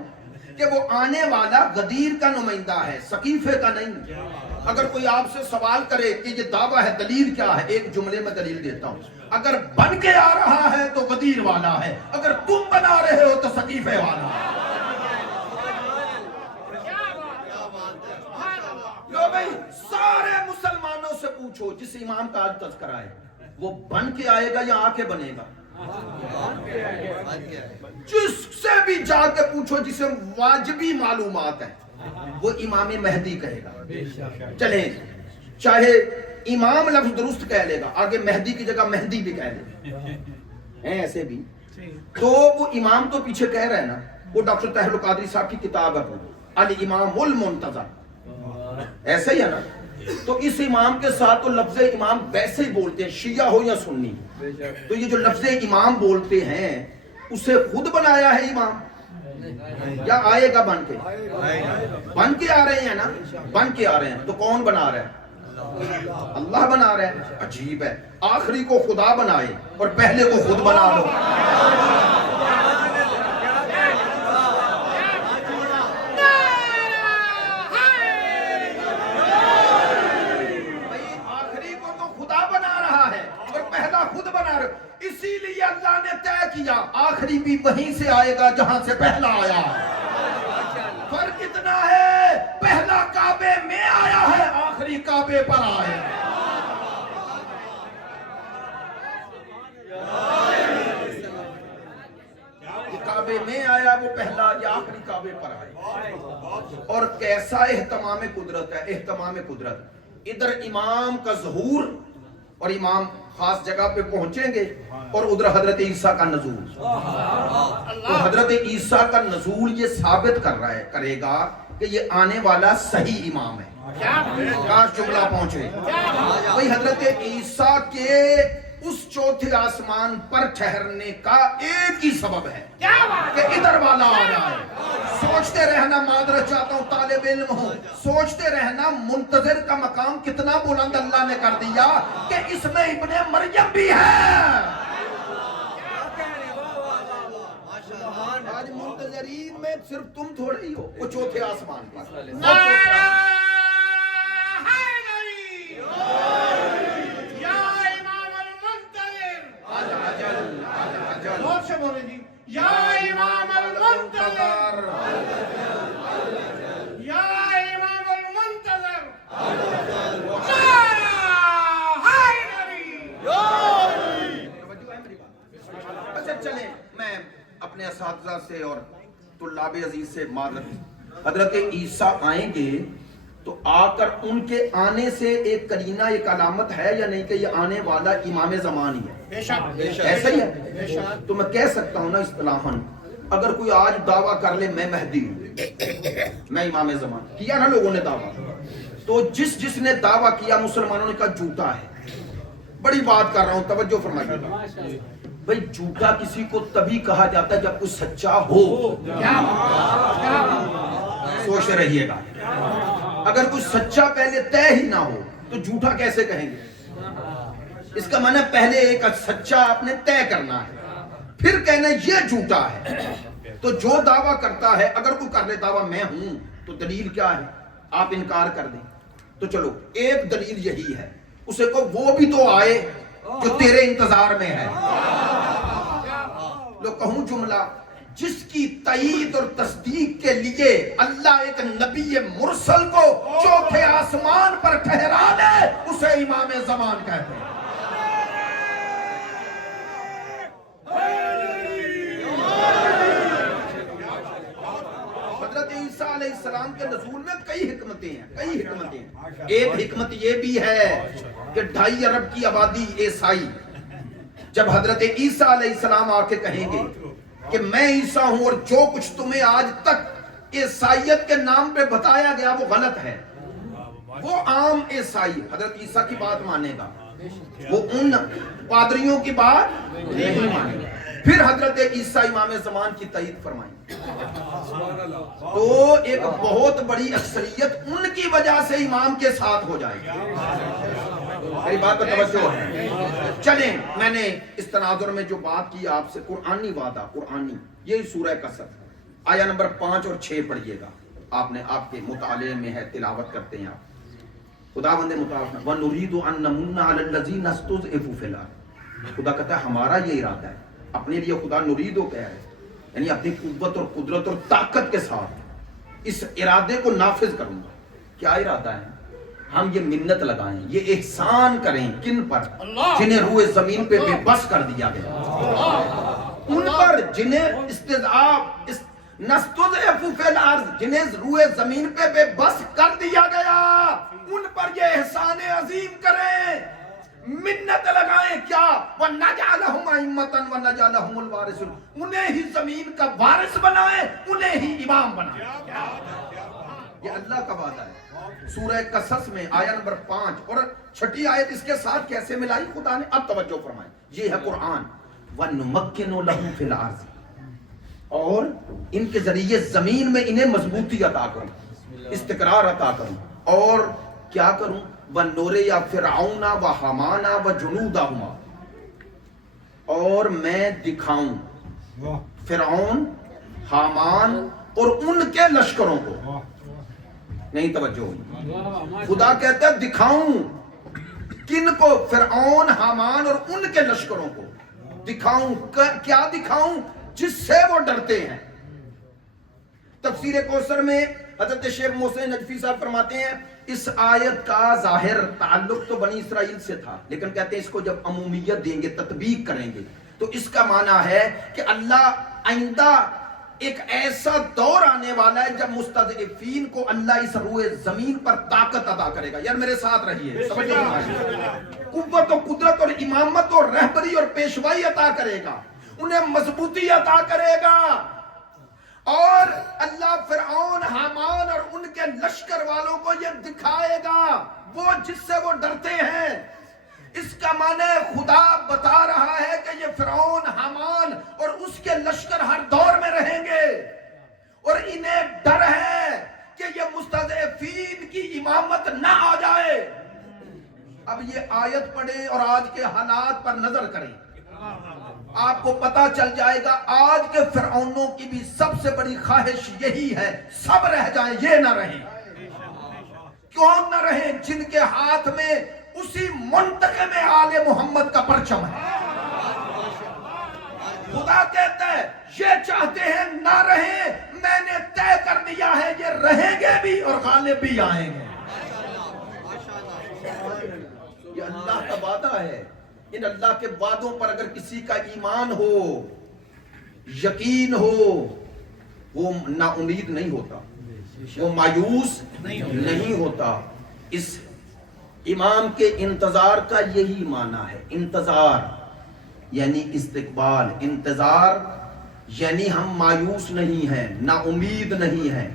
کہ وہ آنے والا غدیر کا نمائندہ ہے، سقیفے کا نہیں. اگر کوئی آپ سے سوال کرے کہ یہ دعویٰ ہے دلیل کیا ہے، ایک جملے میں دلیل دیتا ہوں. اگر بن کے آ رہا ہے تو غدیر والا ہے، اگر تم بنا رہے ہو تو سقیفے والا ہے. لو بھائی سارے مسلمانوں سے پوچھو جس امام کا آج تذکرہ ہے وہ بن کے آئے گا یا آ کے بنے گا؟ جس سے بھی جا کے پوچھو جسے واجبی معلومات ہے وہ امام مہدی کہے گا. چلیں چاہے امام لفظ درست کہہ لے گا، آگے مہدی کی جگہ مہدی بھی کہہ لے ہیں ایسے بھی، تو وہ امام تو پیچھے کہہ رہے ہیں نا. وہ ڈاکٹر طاہر القادری صاحب کی کتاب ہے الامام المنتظر، ایسا ہی ہے نا. تو اس امام کے ساتھ تو لفظ امام ویسے ہی بولتے ہیں شیعہ ہو یا سنی. تو یہ جو لفظ امام بولتے ہیں اسے خود بنایا ہے امام یا آئے گا بن کے؟ بن کے آ رہے ہیں نا، بن کے آ رہے ہیں. تو کون بنا رہا ہے؟ اللہ بنا رہا ہے. عجیب ہے، آخری کو خدا بنائے اور پہلے کو خود بنا لو. اسی لیے اللہ نے طے کیا آخری بھی وہیں سے آئے آئے گا جہاں سے پہلا آیا ہے۔ فرق اتنا ہے، پہلا کعبے میں آیا ہے، آخری کعبے پر آئے گا۔ کعبے میں آیا وہ پہلا یا آخری کعبے پر آئے۔ اور کیسا اہتمام قدرت ہے، اہتمام قدرت۔ ادھر امام کا ظہور اور امام خاص جگہ پہ پہنچیں گے، اور ادھر حضرت عیسیٰ کا نزول۔ تو حضرت عیسیٰ کا نزول یہ ثابت کرے گا کہ یہ آنے والا صحیح امام ہے۔ کاش جملہ پہنچے۔ وہی حضرت عیسیٰ کے اس چوتھے آسمان پر ٹھہرنے کا ایک ہی سبب ہے کہ ادھر والا آ رہا ہے۔ سوچتے رہنا، معذرت چاہتا ہوں طالب علم ہوں، سوچتے رہنا منتظر کا مقام کتنا بلند اللہ نے کر دیا کہ اس میں ابن مریم بھی ہے۔ آج منتظرین میں صرف تم تھوڑے ہی ہو، وہ چوتھے آسمان پر۔ یا امام المنتظر، یا امام المنتظر، اچھا چلیں، میں اپنے اساتذہ سے اور طلاب عزیز سے معذرت، حضرت عیسیٰ آئیں گے تو آ کر ان کے آنے سے ایک قرینہ، ایک علامت ہے یا نہیں کہ یہ آنے والا امام زمان ہی ہے؟ ایسا ہی ہے۔ تو میں کہہ سکتا ہوں نا اصطلاحاً، اگر کوئی آج دعویٰ کر لے میں مہدی ہوں، میں امام زمان، کیا نا لوگوں نے دعویٰ، تو جس نے دعویٰ کیا مسلمانوں نے کہا جھوٹا ہے۔ بڑی بات کر رہا ہوں، توجہ فرمائیے گا بھئی، جھوٹا کسی کو تبھی کہا جاتا ہے جب کوئی سچا ہو۔ سوچتے رہیے گا، اگر کوئی سچا پہلے طے ہی نہ ہو تو جھوٹا کیسے کہیں گے؟ اس کا معنی پہلے ایک سچا آپ نے طے کرنا ہے، پھر کہنا یہ جھوٹا ہے۔ تو جو دعویٰ کرتا ہے، اگر کوئی کر لے دعویٰ میں ہوں، تو دلیل کیا ہے؟ آپ انکار کر دیں تو چلو ایک دلیل یہی ہے، اسے کو وہ بھی تو آئے جو تیرے انتظار میں ہے۔ لو کہوں جملہ، جس کی تائید اور تصدیق کے لیے اللہ ایک نبی مرسل کو چوتھے آسمان پر ٹھہرا دے، اسے امام زمان کہتے ہیں۔ حضرت عیسیٰ علیہ السلام کے نزول میں کئی حکمتیں ہیں، ایک حکمت یہ بھی ہے کہ 2.5 ارب کی آبادی عیسائی، جب حضرت عیسیٰ علیہ السلام آ کے کہیں گے کہ میں عیسیٰ ہوں اور جو کچھ تمہیں آج تک عیسائیت کے نام پہ بتایا گیا وہ غلط ہے، وہ عام عیسائی حضرت عیسیٰ کی بات مانے گا، وہ ان پادریوں کی بات نہیں مانے گا۔ پھر حضرت عیسیٰ امام زمان کی تائید فرمائیں، تو ایک بہت بڑی اکثریت ان کی وجہ سے امام کے ساتھ ہو جائے گی۔ میری بات پر توجہ ہے۔ چلیں، میں نے اس تناظر میں جو بات کی آپ سے، قرآنی وعدہ، قرآنی، یہی سورہ قصص، آیہ نمبر 5 اور 6 پڑھیے گا، آپ نے آپ کے مطالعے میں ہے، تلاوت کرتے ہیں آپ۔ خداوند مطابق وَنُرِيدُ أَن نَّمُنَّ عَلَى الَّذِينَ اسْتُضْعِفُوا فِي الْأَرْضِ، خدا کہتا ہے ہمارا یہ ارادہ ہے، اپنے لیے خدا نُرِيدُ کہہ رہے ہیں، یعنی اپنی قوت اور قدرت اور طاقت کے ساتھ اس ارادے کو نافذ کروں گا۔ کیا ارادہ ہے؟ ہم یہ منت لگائیں، یہ احسان کریں، کن پر؟ جنہیں روئے زمین پہ بے بس کر دیا گیا، ان پر جنہیں استضعاف نستضعف فی الارض، جنہیں روئے زمین پہ بے بس کر دیا گیا، ان پر یہ احسان عظیم کریں، منت لگائیں۔ کیا؟ وَنَجْعَلَهُمْ أَئِمَّةً وَنَجْعَلَهُمُ الْوَارِثِينَ، انہیں ہی زمین کا وارث بنائیں، انہیں ہی امام بنائیں۔ یہ اللہ کا وعدہ ہے۔ سورہ قصص میں آیہ نمبر 5 اور 6 آیت اس کے ساتھ کیسے ملائی خدا نے؟ اب توجہ فرمائیں، یہ ہے قرآن۔ وَنُمَكِّنُ لَهُمْ فِي الْأَرْضِ، اور ان کے ذریعے زمین میں انہیں مضبوطی عطا کروں، استقرار عطا کروں، اور کیا کروں؟ وَنُرِيَ فِرْعَوْنَ وَحَامَانَ وَجُنُودَهُمَا، اور میں دکھاؤں فرعون، حامان اور ان کے لشکروں کو۔ نہیں توجہ ہوئی، خدا کہتا ہے دکھاؤں، کن کو؟ فرعون، حامان اور ان کے لشکروں کو دکھاؤں۔ کیا دکھاؤں؟ جس سے وہ ڈرتے ہیں۔ تفسیر کوثر میں حضرت شیخ محسن نجفی صاحب فرماتے ہیں اس آیت کا ظاہر تعلق تو بنی اسرائیل سے تھا، لیکن کہتے ہیں اس کو جب عمومیت دیں گے، تطبیق کریں گے، تو اس کا معنی ہے کہ اللہ آئندہ ایک ایسا دور آنے والا ہے جب مستضعفین کو اللہ اس روئے زمین پر طاقت عطا کرے گا۔ یار میرے ساتھ رہیے، قوت و قدرت اور امامت اور رہبری اور پیشوائی عطا کرے گا، انہیں مضبوطی عطا کرے گا، اور اللہ فرعون، حامان اور ان کے لشکر والوں کو یہ دکھائے گا وہ جس سے وہ ڈرتے ہیں۔ اس کا معنی خدا بتا رہا ہے کہ یہ فرعون، حامان اور اس کے لشکر ہر دور میں رہیں گے، اور انہیں ڈر ہے کہ یہ مستضعفین کی امامت نہ آ جائے۔ اب یہ آیت پڑھیں اور آج کے حالات پر نظر کریں، آپ کو پتا چل جائے گا آج کے فرعونوں کی بھی سب سے بڑی خواہش یہی ہے، سب رہ جائیں، یہ نہ رہیں۔ کون نہ رہیں؟ جن کے ہاتھ میں اسی منتقم آل محمد کا پرچم ہے۔ خدا کہتا ہے یہ چاہتے ہیں نہ رہیں، میں نے طے کر دیا ہے یہ رہیں گے بھی اور غالب بھی آئیں گے۔ یہ اللہ کا وعدہ ہے۔ ان اللہ کے وعدوں پر اگر کسی کا ایمان ہو، یقین ہو، وہ نا امید نہیں ہوتا، وہ مایوس نہیں ہوتا۔ اس امام کے انتظار کا یہی معنی ہے، انتظار یعنی استقبال، انتظار یعنی ہم مایوس نہیں ہیں، نا امید نہیں ہیں۔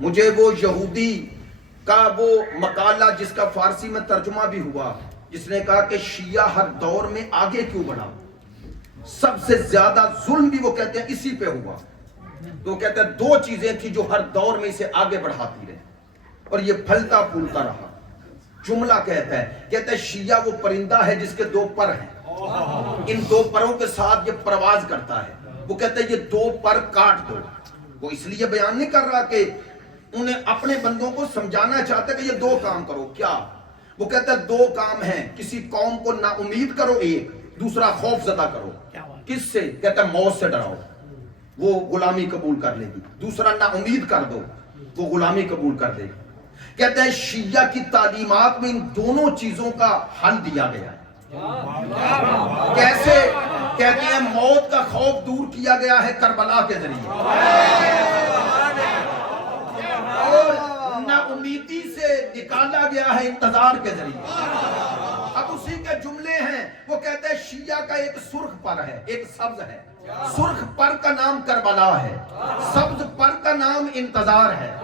مجھے وہ یہودی کا وہ مقالہ جس کا فارسی میں ترجمہ بھی ہوا، جس نے کہا کہ شیعہ ہر دور میں آگے کیوں بڑھا، سب سے زیادہ ظلم بھی وہ کہتے ہیں اسی پہ ہوا، تو وہ کہتے ہیں دو چیزیں تھی جو ہر دور میں اسے آگے بڑھاتی رہے اور یہ پھلتا پھولتا رہا۔ جملہ کہتا ہے شیعہ وہ پرندہ ہے جس کے دو پر ہیں، ان دو پروں کے ساتھ یہ پرواز کرتا ہے، وہ کہتا ہے یہ دو پر کاٹ دو۔ وہ اس لیے بیان نہیں کر رہا کہ انہیں اپنے بندوں کو سمجھانا چاہتا ہے کہ یہ دو کام کرو، کیا؟ وہ کہتا ہے دو کام ہیں، کسی قوم کو نا امید کرو، ایک دوسرا خوف زدہ کرو۔ کس سے؟ کہتا ہے موت سے ڈراؤ، وہ غلامی قبول کر لے گی۔ دوسرا نا امید کر دو، وہ غلامی قبول کر لے گی۔ کہتے ہیں شیعہ کی تعلیمات میں ان دونوں چیزوں کا حل دیا گیا ہے۔ کیسے؟ کہتے ہیں موت کا خوف دور کیا گیا ہے کربلا کے ذریعے، اور نا امیدی سے نکالا گیا ہے انتظار کے ذریعے۔ اب اسی کے جملے ہیں، وہ کہتے ہیں شیعہ کا ایک سرخ پر ہے، ایک سبز ہے۔ سرخ پر کا نام کربلا ہے، سبز پر کا نام انتظار ہے۔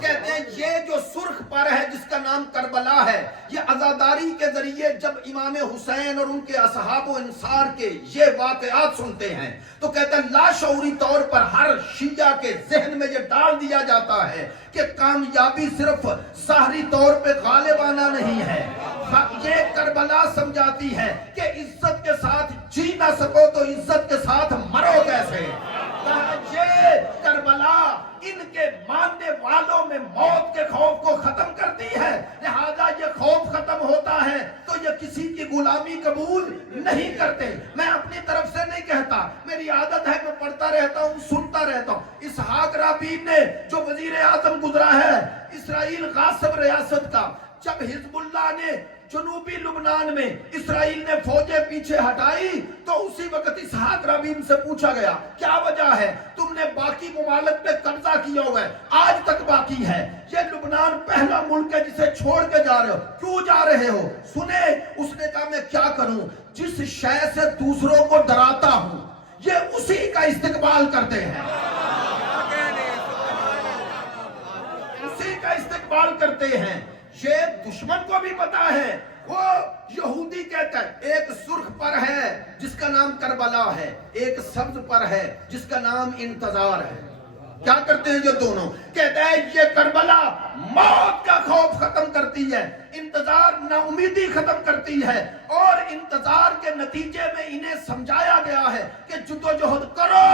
کہتے ہیں یہ جو سرخ پر ہے جس کا نام کربلا ہے، یہ عزاداری کے ذریعے جب امام حسین اور ان کے اصحاب و انصار کے یہ واقعات سنتے ہیں تو کہتے ہیں لاشعوری طور پر ہر شیعہ کے ذہن میں یہ ڈال دیا جاتا ہے کہ کامیابی صرف ظاہری طور پہ غالبانہ نہیں ہے۔ یہ کربلا سمجھاتی ہے کہ عزت کے ساتھ جی نہ سکو تو عزت کے ساتھ مرو کیسے۔ یہ کربلا ان کے ماننے والوں میں موت کے خوف کو ختم کرتی ہے، لہذا یہ خوف ختم ہوتا ہے تو یہ کسی کی غلامی قبول نہیں کرتے۔ میں اپنی طرف سے نہیں کہتا، میری عادت ہے میں پڑھتا رہتا ہوں، سنتا رہتا ہوں۔ اسحاق رابین نے جو وزیر اعظم گزرا ہے اسرائیل غاصب ریاست کا، جب حزب اللہ نے جنوبی لبنان میں اسرائیل نے فوجیں پیچھے ہٹائی تو اسی وقت اسحاق رابین سے پوچھا گیا کیا وجہ ہے، تم نے باقی ممالک پہ قبضہ کیا ہوا ہے، آج تک باقی ہے، یہ لبنان پہلا ملک ہے جسے چھوڑ کے جا رہے ہو، کیوں جا رہے ہو؟ سنے، اس نے کہا میں کیا کروں، جس شے سے دوسروں کو ڈراتا ہوں یہ اسی کا استقبال کرتے ہیں، اسی کا استقبال کرتے ہیں۔ یہ دشمن کو بھی پتا ہے، وہ یہودی کہتا ہے ایک سرخ پر ہے جس کا نام کربلا ہے، ایک سبز پر ہے جس کا نام انتظار ہے۔ کیا کرتے ہیں یہ دونوں؟ کہتے ہیں یہ کربلا موت کا خوف ختم کرتی ہے، انتظار نا امیدی ختم کرتی ہے، اور انتظار کے نتیجے میں انہیں سمجھایا گیا ہے کہ جدوجہد کرو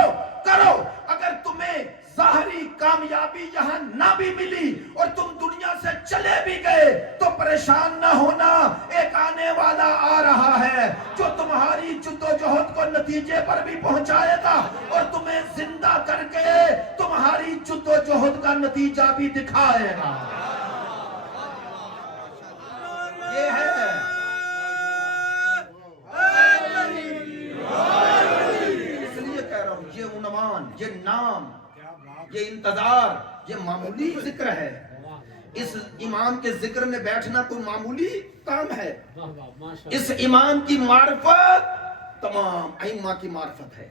کرو، اگر تمہیں ظاہری کامیابی یہاں نہ بھی ملی اور تم دنیا سے چلے بھی گئے تو پریشان نہ ہونا، ایک آنے والا آ رہا ہے جو تمہاری جدوجہد جہد کو نتیجے پر بھی پہنچائے گا اور تمہیں زندہ کر کے تمہاری جد و جہد کا نتیجہ بھی دکھائے گا. یہ ہے اس لیے کہہ رہا ہوں یہ عنوان، یہ نام، یہ انتظار، یہ معمولی ذکر ہے. اس امام کے ذکر میں بیٹھنا کوئی معمولی کام ہے. اس امام کی معرفت تمام ائمہ کی معرفت ہے.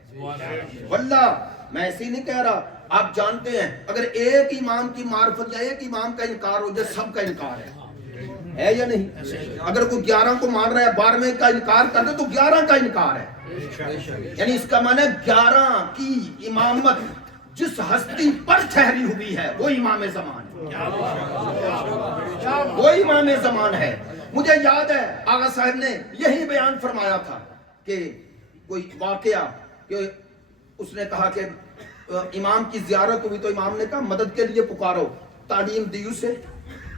واللہ میں ایسے ہی نہیں کہہ رہا، آپ جانتے ہیں اگر ایک امام کی معرفت یا ایک امام کا انکار ہو جائے سب کا انکار ہے یا نہیں؟ اگر کوئی 11 کو مان رہا ہے 12ویں کا انکار کر دے تو 11 کا انکار ہے. یعنی اس کا معنی 11 کی امامت جس ہستی پر ٹھہری ہوئی ہے وہ امام زمان ہے، وہ امام زمان ہے. مجھے یاد ہے آغا صاحب نے یہی بیان فرمایا تھا کہ کوئی واقعہ کہ اس نے کہا کہ امام کی زیارت ہوئی تو امام نے کہا مدد کے لیے پکارو، تعلیم دی اسے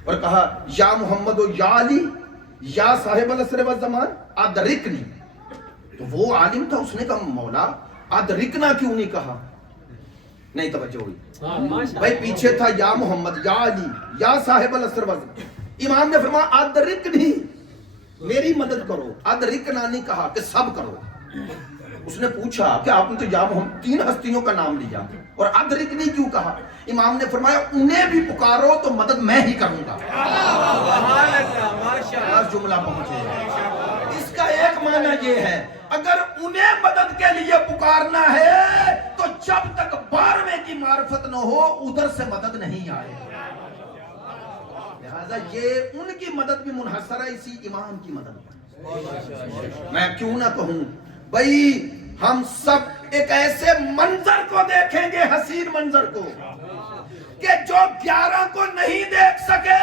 اور کہا یا محمد و یا علی یا صاحب العصر والزمان ادرکنی. تو وہ عالم تھا، اس نے کہا مولا ادرکنا کیوں نہیں کہا؟ نہیں توجہ ہوئی بھائی، پیچھے تھا یا محمد یا علی یا صاحب العصر والزمان. امام نے فرمایا ادرکنی، میری مدد کرو. ادرکنا نہیں کہا کہ سب کرو. اس نے پوچھا کہ آپ نے تو یا محمد 3 ہستیوں کا نام لیا اور ادرکنی کیوں کہا؟ امام نے فرمایا انہیں بھی پکارو تو مدد میں ہی کروں گا. جملہ پہنچے. اس کا ایک معنی یہ ہے اگر انہیں مدد کے لیے پکارنا ہے تو جب تک 12ویں کی معرفت نہ ہو ادھر سے مدد نہیں آئے. لہذا یہ ان کی مدد بھی منحصر ہے اسی امام کی مدد پر. میں کیوں نہ کہوں بھائی، ہم سب ایک ایسے منظر کو دیکھیں گے، حسین منظر کو، کہ جو 11 کو نہیں دیکھ سکے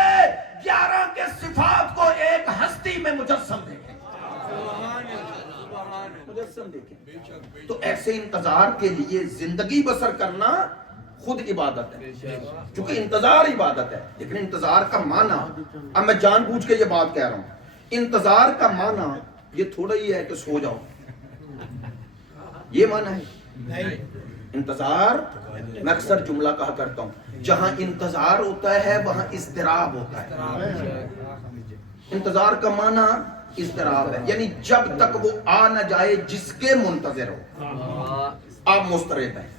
11 کے صفات کو ایک ہستی میں مجسم دیکھیں. تو ایسے انتظار کے لیے زندگی بسر کرنا خود عبادت ہے، چونکہ انتظار عبادت ہے. لیکن انتظار کا معنی، اب میں جان بوجھ کے یہ بات کہہ رہا ہوں، انتظار کا معنی یہ تھوڑا ہی ہے کہ سو جاؤ، یہ معنی ہے. انتظار، میں اکثر جملہ کہا کرتا ہوں، جہاں انتظار ہوتا ہے وہاں اضطراب ہوتا ہے. انتظار کا معنی اضطراب ہے، یعنی جب تک وہ آ نہ جائے جس کے منتظر ہو آپ مضطرب ہیں.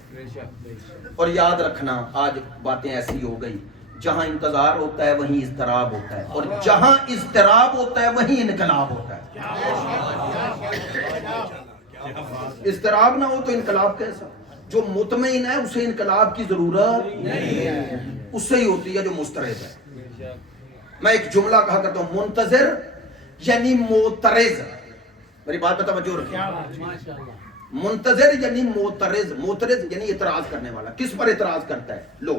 اور یاد رکھنا آج باتیں ایسی ہو گئی، جہاں انتظار ہوتا ہے وہیں اضطراب ہوتا ہے، اور جہاں اضطراب ہوتا ہے وہیں انقلاب ہوتا ہے. اضطراب نہ ہو تو انقلاب کیسا؟ جو مطمئن ہے اسے انقلاب کی ضرورت نہیں ہے، اس سے ہی ہوتی ہے جو مضطرب ہے. میں ایک جملہ کہا کرتا ہوں، منتظر یعنی معترض. میری بات پہ توجہ رکھیں. منتظر یعنی معترض، معترض یعنی اعتراض کرنے والا. کس پر اعتراض کرتا ہے؟ لو،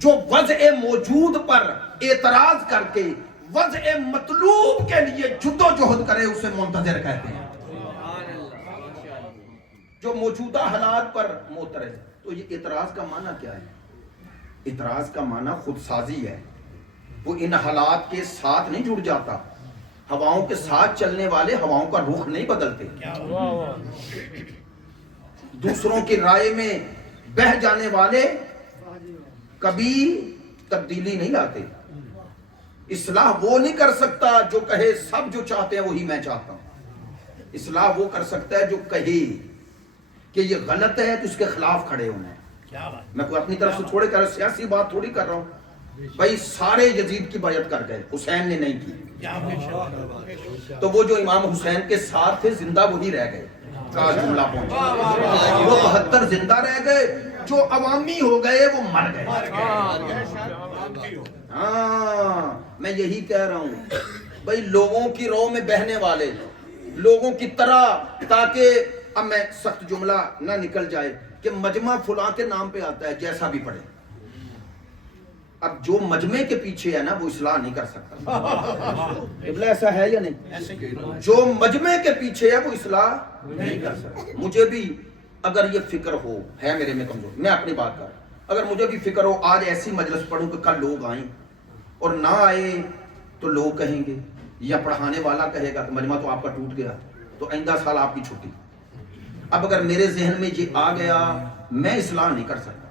جو وضع موجود پر اعتراض کر کے وضع مطلوب کے لیے جد و جہد کرے اسے منتظر کہتے ہیں. جو موجودہ حالات پر معترض. تو یہ اعتراض کا معنی کیا ہے؟ اعتراض کا معنی خود سازی ہے. وہ ان حالات کے ساتھ نہیں جڑ جاتا. ہواؤں کے ساتھ چلنے والے ہواؤں کا رخ نہیں بدلتے، دوسروں کی رائے میں بہہ جانے والے کبھی تبدیلی نہیں لاتے. اصلاح وہ نہیں کر سکتا جو کہے سب جو چاہتے ہیں وہی میں چاہتا ہوں. اصلاح وہ کر سکتا ہے جو کہے کہ یہ غلط ہے تو اس کے خلاف کھڑے ہونا ہے. میں کوئی اپنی طرف سے تھوڑے کر رہا، سیاسی بات تھوڑی کر رہا ہوں. بھائی سارے یزید کی بیعت کر گئے، حسین نے نہیں کی، تو وہ جو امام حسین کے ساتھ تھے زندہ وہی رہ گئے. جملہ پہنچا، وہ 72 زندہ رہ گئے، جو عوامی ہو گئے وہ مر گئے. ہاں میں یہی کہہ رہا ہوں بھائی، لوگوں کی رو میں بہنے والے لوگوں کی طرح، تاکہ اب میں سخت جملہ نہ نکل جائے کہ مجمع فلاں کے نام پہ آتا ہے، جیسا بھی پڑھے. اب جو مجمع کے پیچھے ہے نا وہ اصلاح نہیں کر سکتا. ایسا ہے یا نہیں؟ جو مجمع کے پیچھے ہے وہ اصلاح نہیں کر سکتا. مجھے بھی اگر یہ فکر ہو، ہے میرے میں کمزور، میں اپنی بات کر، اگر مجھے بھی فکر ہو آج ایسی مجلس پڑھوں کہ کل لوگ آئیں اور نہ آئے تو لوگ کہیں گے یا پڑھانے والا کہے گا کہ مجمع تو آپ کا ٹوٹ گیا تو آئندہ سال آپ کی چھٹی. اب اگر میرے ذہن میں یہ آ گیا میں اصلاح نہیں کر سکتا.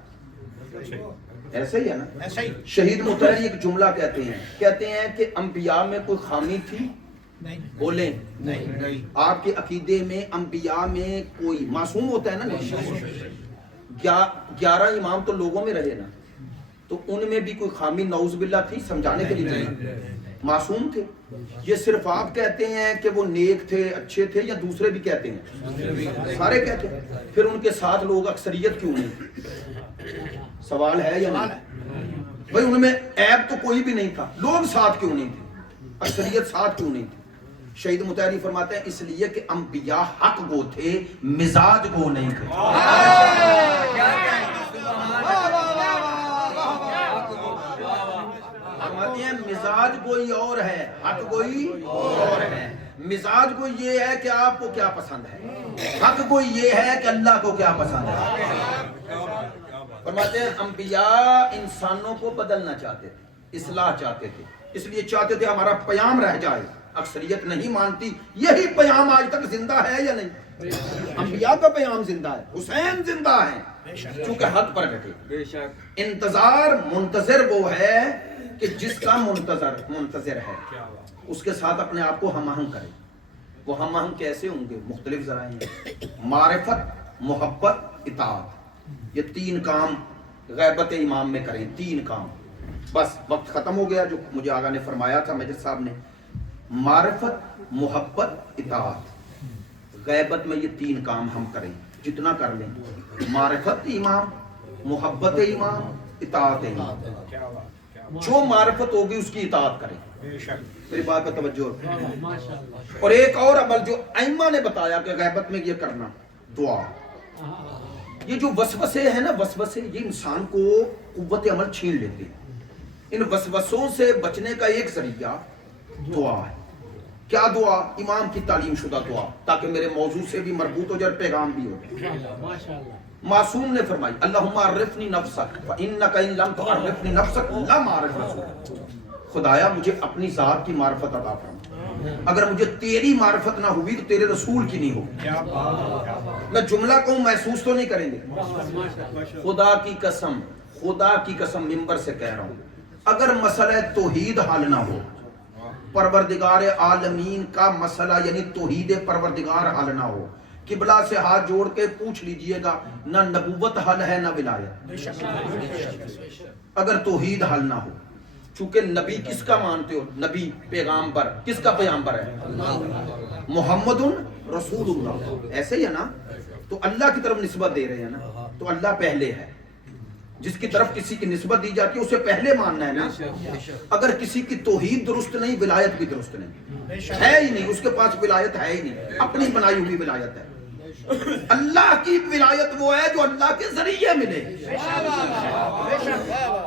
ایسا ہی ہے نا. ایسا ہی شہید مطہری ایک جملہ کہتے ہیں کہ انبیاء میں کوئی خامی تھی؟ نہیں بولیں. نہیں آپ کے عقیدے میں انبیاء میں کوئی معصوم ہوتا ہے نا؟ 11 امام تو لوگوں میں رہے نا, تو ان میں بھی کوئی خامی نعوذ باللہ تھی؟ سمجھانے کے لیے معصوم تھے. یہ صرف آپ کہتے ہیں کہ وہ نیک تھے, اچھے تھے, یا دوسرے بھی کہتے ہیں؟ سارے کہتے ہیں. پھر ان کے ساتھ لوگ اکثریت کیوں نہیں؟ سوال ہے یا نہیں؟ بھائی ان میں عیب تو کوئی بھی نہیں تھا, لوگ ساتھ کیوں نہیں تھے؟ اکثریت ساتھ کیوں نہیں تھی؟ شہید مطہری فرماتے ہیں اس لیے کہ انبیاء حق گو تھے, مزاج گو نہیں تھے. فرماتے ہیں مزاج کوئی اور ہے, حق کوئی اور ہے. مزاج کو یہ ہے کہ آپ کو کیا پسند ہے, حق کو یہ ہے کہ اللہ کو کیا پسند ہے. فرماتے ہیں انبیاء انسانوں کو بدلنا چاہتے تھے, اصلاح چاہتے تھے, اس لیے چاہتے تھے ہمارا پیام رہ جائے. اکثریت نہیں مانتی. یہی پیام آج تک زندہ ہے یا نہیں؟ انبیاء کا پیام زندہ ہے, حسین زندہ ہے چونکہ حق پر ڈٹے. انتظار منتظر وہ ہے کہ جس کا منتظر ہے اس کے ساتھ اپنے آپ کو ہم آہنگ کرے. وہ ہم آہنگ کیسے ہوں گے؟ مختلف ذرائع ہیں. معرفت, محبت, اطاعت, یہ 3 کام غیبت امام میں کریں. 3 کام. بس وقت ختم ہو گیا. جو مجھے آقا نے فرمایا تھا میجر صاحب نے, معرفت, محبت, اطاعت. غیبت میں یہ 3 کام ہم کریں, جتنا کر لیں. معرفت امام, محبت امام, اطاعت امام. جو معرفت ہوگی اس کی اطاعت کریں. میری بات پر توجہ. اور ایک اور عمل جو ائمہ نے بتایا کہ غیبت میں یہ کرنا, دعا. یہ جو وسوسے ہیں نا, وسوسے یہ انسان کو قوت عمل چھین لیتے ہیں. ان وسوسوں سے بچنے کا ایک ذریعہ دعا ہے. کیا دعا؟ امام کی تعلیم شدہ دعا, تاکہ میرے موضوع سے بھی مربوط ہو جائے, پیغام بھی ہو. معصوم نے فرمائی اللہم عرفنی نفسک فإنک ان لم تعرفنی نفسک لم اعرف رسولک. خدایا مجھے اپنی ذات کی معرفت عطا فرما, اگر مجھے تیری معرفت نہ ہوئی تو تیرے رسول کی نہیں ہوگی. میں جملہ کو محسوس تو نہیں کریں گے. خدا کی قسم, خدا کی قسم منبر سے کہہ رہا ہوں, اگر مسئلہ توحید حل نہ ہو, پروردگار عالمین کا مسئلہ یعنی توحید پروردگار حل نہ ہو, قبلہ سے ہاتھ جوڑ کے پوچھ لیجئے گا, نہ نبوت حل ہے نہ ولایت. اگر توحید حل نہ ہو, چونکہ نبی کس کا مانتے ہو؟ نبی پیغامبر, کس کا پیغامبر ہے؟ محمد رسول اللہ. ایسے ہی ہے نا, تو اللہ کی طرف نسبت دے رہے ہیں نا, تو اللہ پہلے ہے. جس کی طرف کسی کی نسبت دی جاتی ہے اسے پہلے ماننا ہے نا. اگر کسی کی توحید درست نہیں, ولایت بھی درست نہیں ہے ہی نہیں, اس کے پاس ولایت ہے ہی نہیں, اپنی بنائی ہوئی ولایت ہے. اللہ کی ولایت وہ ہے جو اللہ کے ذریعے ملے.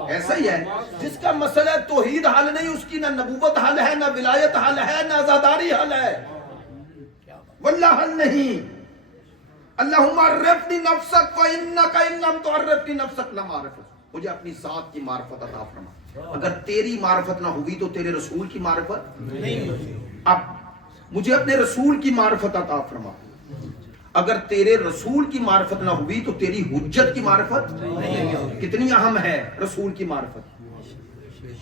ایسا ہی ہے جس کا مسئلہ توحید حل نہیں, اس کی نہ نبوت حل ہے, نہ ولایت حل ہے, نہ عزاداری حل ہے, واللہ حل نہیں. اللہم عرفنی نفسک فإنک ان لم تعرفنی نفسک لم اعرف. مجھے اپنی ذات کی معرفت عطا فرما, اگر تیری معرفت نہ ہوئی تو تیرے رسول کی معرفت نہیں ہوئی. اب مجھے اپنے رسول کی معرفت عطا فرما, اگر تیرے رسول کی معرفت نہ ہوئی تو تیری حجت کی معرفت نہیں ہوئی. کتنی اہم ہے رسول کی معرفت.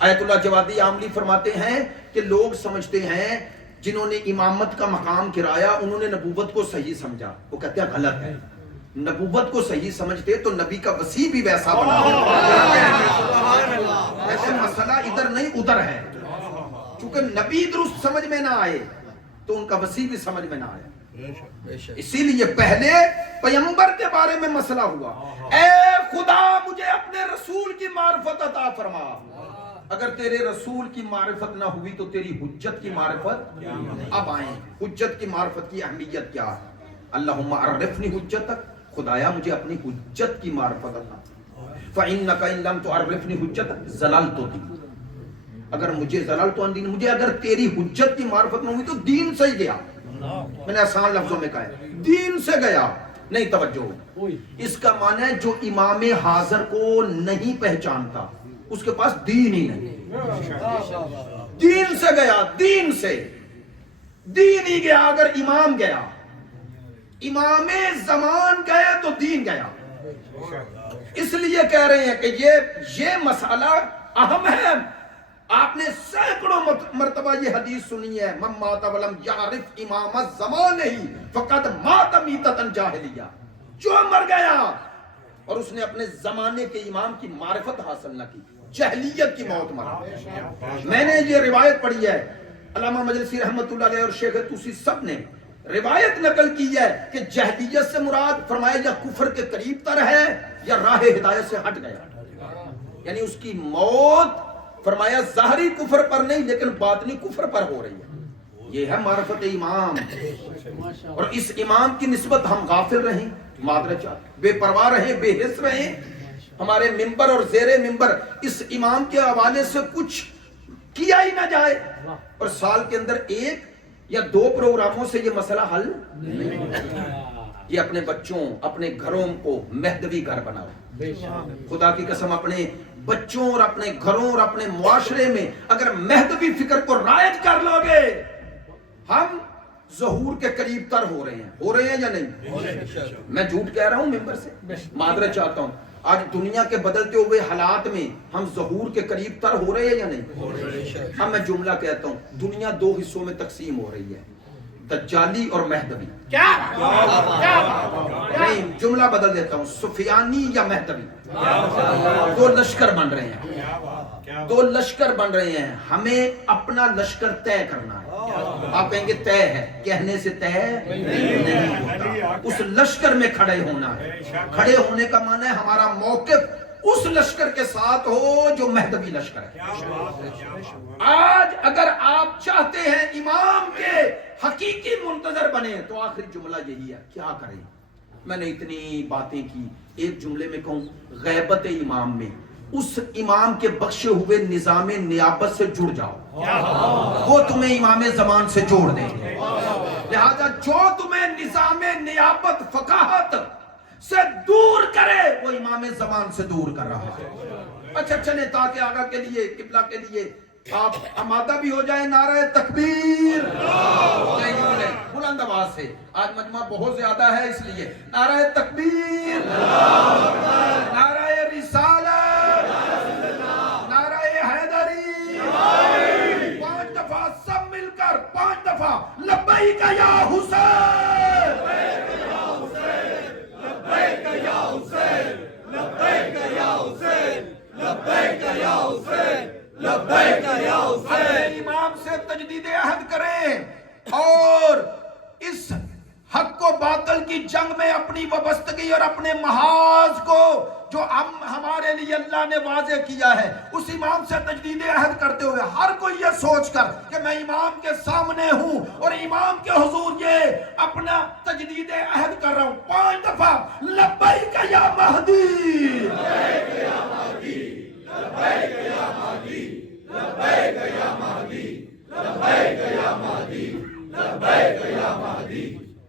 آیت اللہ جوادی عاملی فرماتے ہیں کہ لوگ سمجھتے ہیں جنہوں نے امامت کا مقام گرایا انہوں نے نبوت کو صحیح سمجھا, وہ کہتے ہیں غلط ہے. نبوت کو صحیح سمجھتے تو نبی کا وسیع بھی ویسا بنا. ایسے مسئلہ ادھر نہیں ادھر ہے, چونکہ نبی درست سمجھ میں نہ آئے تو ان کا وسیع بھی سمجھ میں نہ آیا. اسی لیے پہلے پیغمبر کے بارے میں مسئلہ ہوا, اے خدا مجھے اپنے رسول کی معرفت عطا فرما. اگر تیرے رسول کی معرفت نہ ہوئی تو تیری حجت کی معرفت. اب آئیں حجت کی معرفت کی اہمیت کیا ہے. اللہم عرفنی حجتک, خدایا مجھے اپنی حجت کی معرفت عطا. فإنک ان لم تعرفنی حجتک ضللت دین, اگر مجھے ضللت عن دین, مجھے اگر تیری حجت کی معرفت نہ ہوئی تو دین سے ہی گیا. میں نے آسان لفظوں میں کہا ہے دین سے گیا. نہیں توجہ, اس کا معنی ہے جو امام حاضر کو نہیں پہچانتا اس کے پاس دین ہی نہیں. دین سے گیا, دین سے, دین ہی گیا. اگر امام گیا امام زمان گئے تو دین گیا. اس لیے کہہ رہے ہیں کہ یہ مسئلہ اہم ہے. آپ نے سینکڑوں مرتبہ یہ حدیث سنی ہے, من مات ولم یعرف امام الزمانہ فقد مات میتۃ جاہلیہ. جو مر گیا اور اس نے اپنے زمانے کے امام کی معرفت حاصل نہ کی, جہلیت کی موت مرا. میں نے یہ روایت پڑھی ہے, علامہ مجلسی رحمت اللہ علیہ اور شیخ طوسی سب نے روایت نقل کی ہے کہ جہلیت سے مراد فرمایا یا کفر کے قریب تر ہے یا راہ ہدایت سے ہٹ گیا. یعنی اس کی موت فرمایا ظاہری کفر پر نہیں لیکن باطنی کفر پر ہو رہی ہے. یہ ہے معرفت امام. اور اس امام کی نسبت ہم غافل رہیں, معذرت چاہتے, بے پرواہ رہیں, بے حس رہیں. ہمارے ممبر اور زیر ممبر اس امام کے حوالے سے کچھ کیا ہی نہ جائے اور سال کے اندر 1 یا 2 پروگراموں سے یہ مسئلہ حل نہیں ہوتا. یہ اپنے بچوں, اپنے گھروں کو مہدوی گھر بناؤ. خدا کی قسم اپنے بچوں اور اپنے گھروں اور اپنے معاشرے میں اگر مہدوی فکر کو رائج کر لو گے, ہم ظہور کے قریب تر ہو رہے ہیں یا نہیں؟ میں جھوٹ کہہ رہا ہوں ممبر سے, معذرت چاہتا ہوں. آج دنیا کے بدلتے ہوئے حالات میں ہم ظہور کے قریب تر ہو رہے ہیں یا نہیں؟ اب میں جملہ کہتا ہوں, دنیا 2 حصوں میں تقسیم ہو رہی ہے, دجالی اور مہدوی. نہیں, جملہ بدل دیتا ہوں, سفیانی یا مہدوی. 2 لشکر بن رہے ہیں, 2 لشکر بن رہے ہیں. ہمیں اپنا لشکر طے کرنا ہے. آپ کہیں گے طے ہے, کہنے سے طے نہیں ہوتا. اس لشکر میں کھڑے ہونا ہے. کھڑے ہونے کا معنی ہے ہمارا موقف اس لشکر کے ساتھ ہو جو مہدوی لشکر ہے. آج اگر آپ چاہتے ہیں امام کے حقیقی منتظر بنے تو آخری جملہ یہی ہے, کیا کریں؟ میں نے اتنی باتیں کی, ایک جملے میں کہوں, غیبت امام میں اس امام کے بخشے ہوئے نظام نیابت سے جڑ جاؤ, وہ تمہیں امام زمان سے جوڑ دیں گے. لہذا جو تمہیں نظام نیابت فقاہت سے دور کرے وہ امام زمان سے دور کر رہا ہے. اچھا چلے تاکہ آگا کے لیے, قبلہ کے لیے آپ آمادہ بھی ہو جائیں. نعرہ تکبیر, بلند آواز سے, آج مجمع بہت زیادہ ہے اس لیے نعرہ تکبیر, نعرہ رسالت, نعرہ حیدری. 5 دفعہ سب مل کر 5 دفعہ لبیک یا حسین, لبیک یا حسین, لبیک یا حسین, لبیک یا حسین, لبیک یا حسین. امام سے تجدید عہد کریں اور اس حق و باطل کی جنگ میں اپنی وابستگی اور اپنے محاذ کو جو ہمارے لیے اللہ نے واضح کیا ہے اس امام سے تجدید عہد کرتے ہوئے ہر کوئی یہ سوچ کر کہ میں امام کے سامنے ہوں اور امام کے حضور یہ اپنا تجدید عہد کر رہا ہوں. 5 دفعہ لبیک یا مہدی, لبیک یا مہدی, لبیک یا مہدی, لبیک یا مہدی, لبیک یا مہدی, لبیک یا مہدی,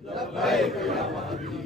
لبیک یا مہدی.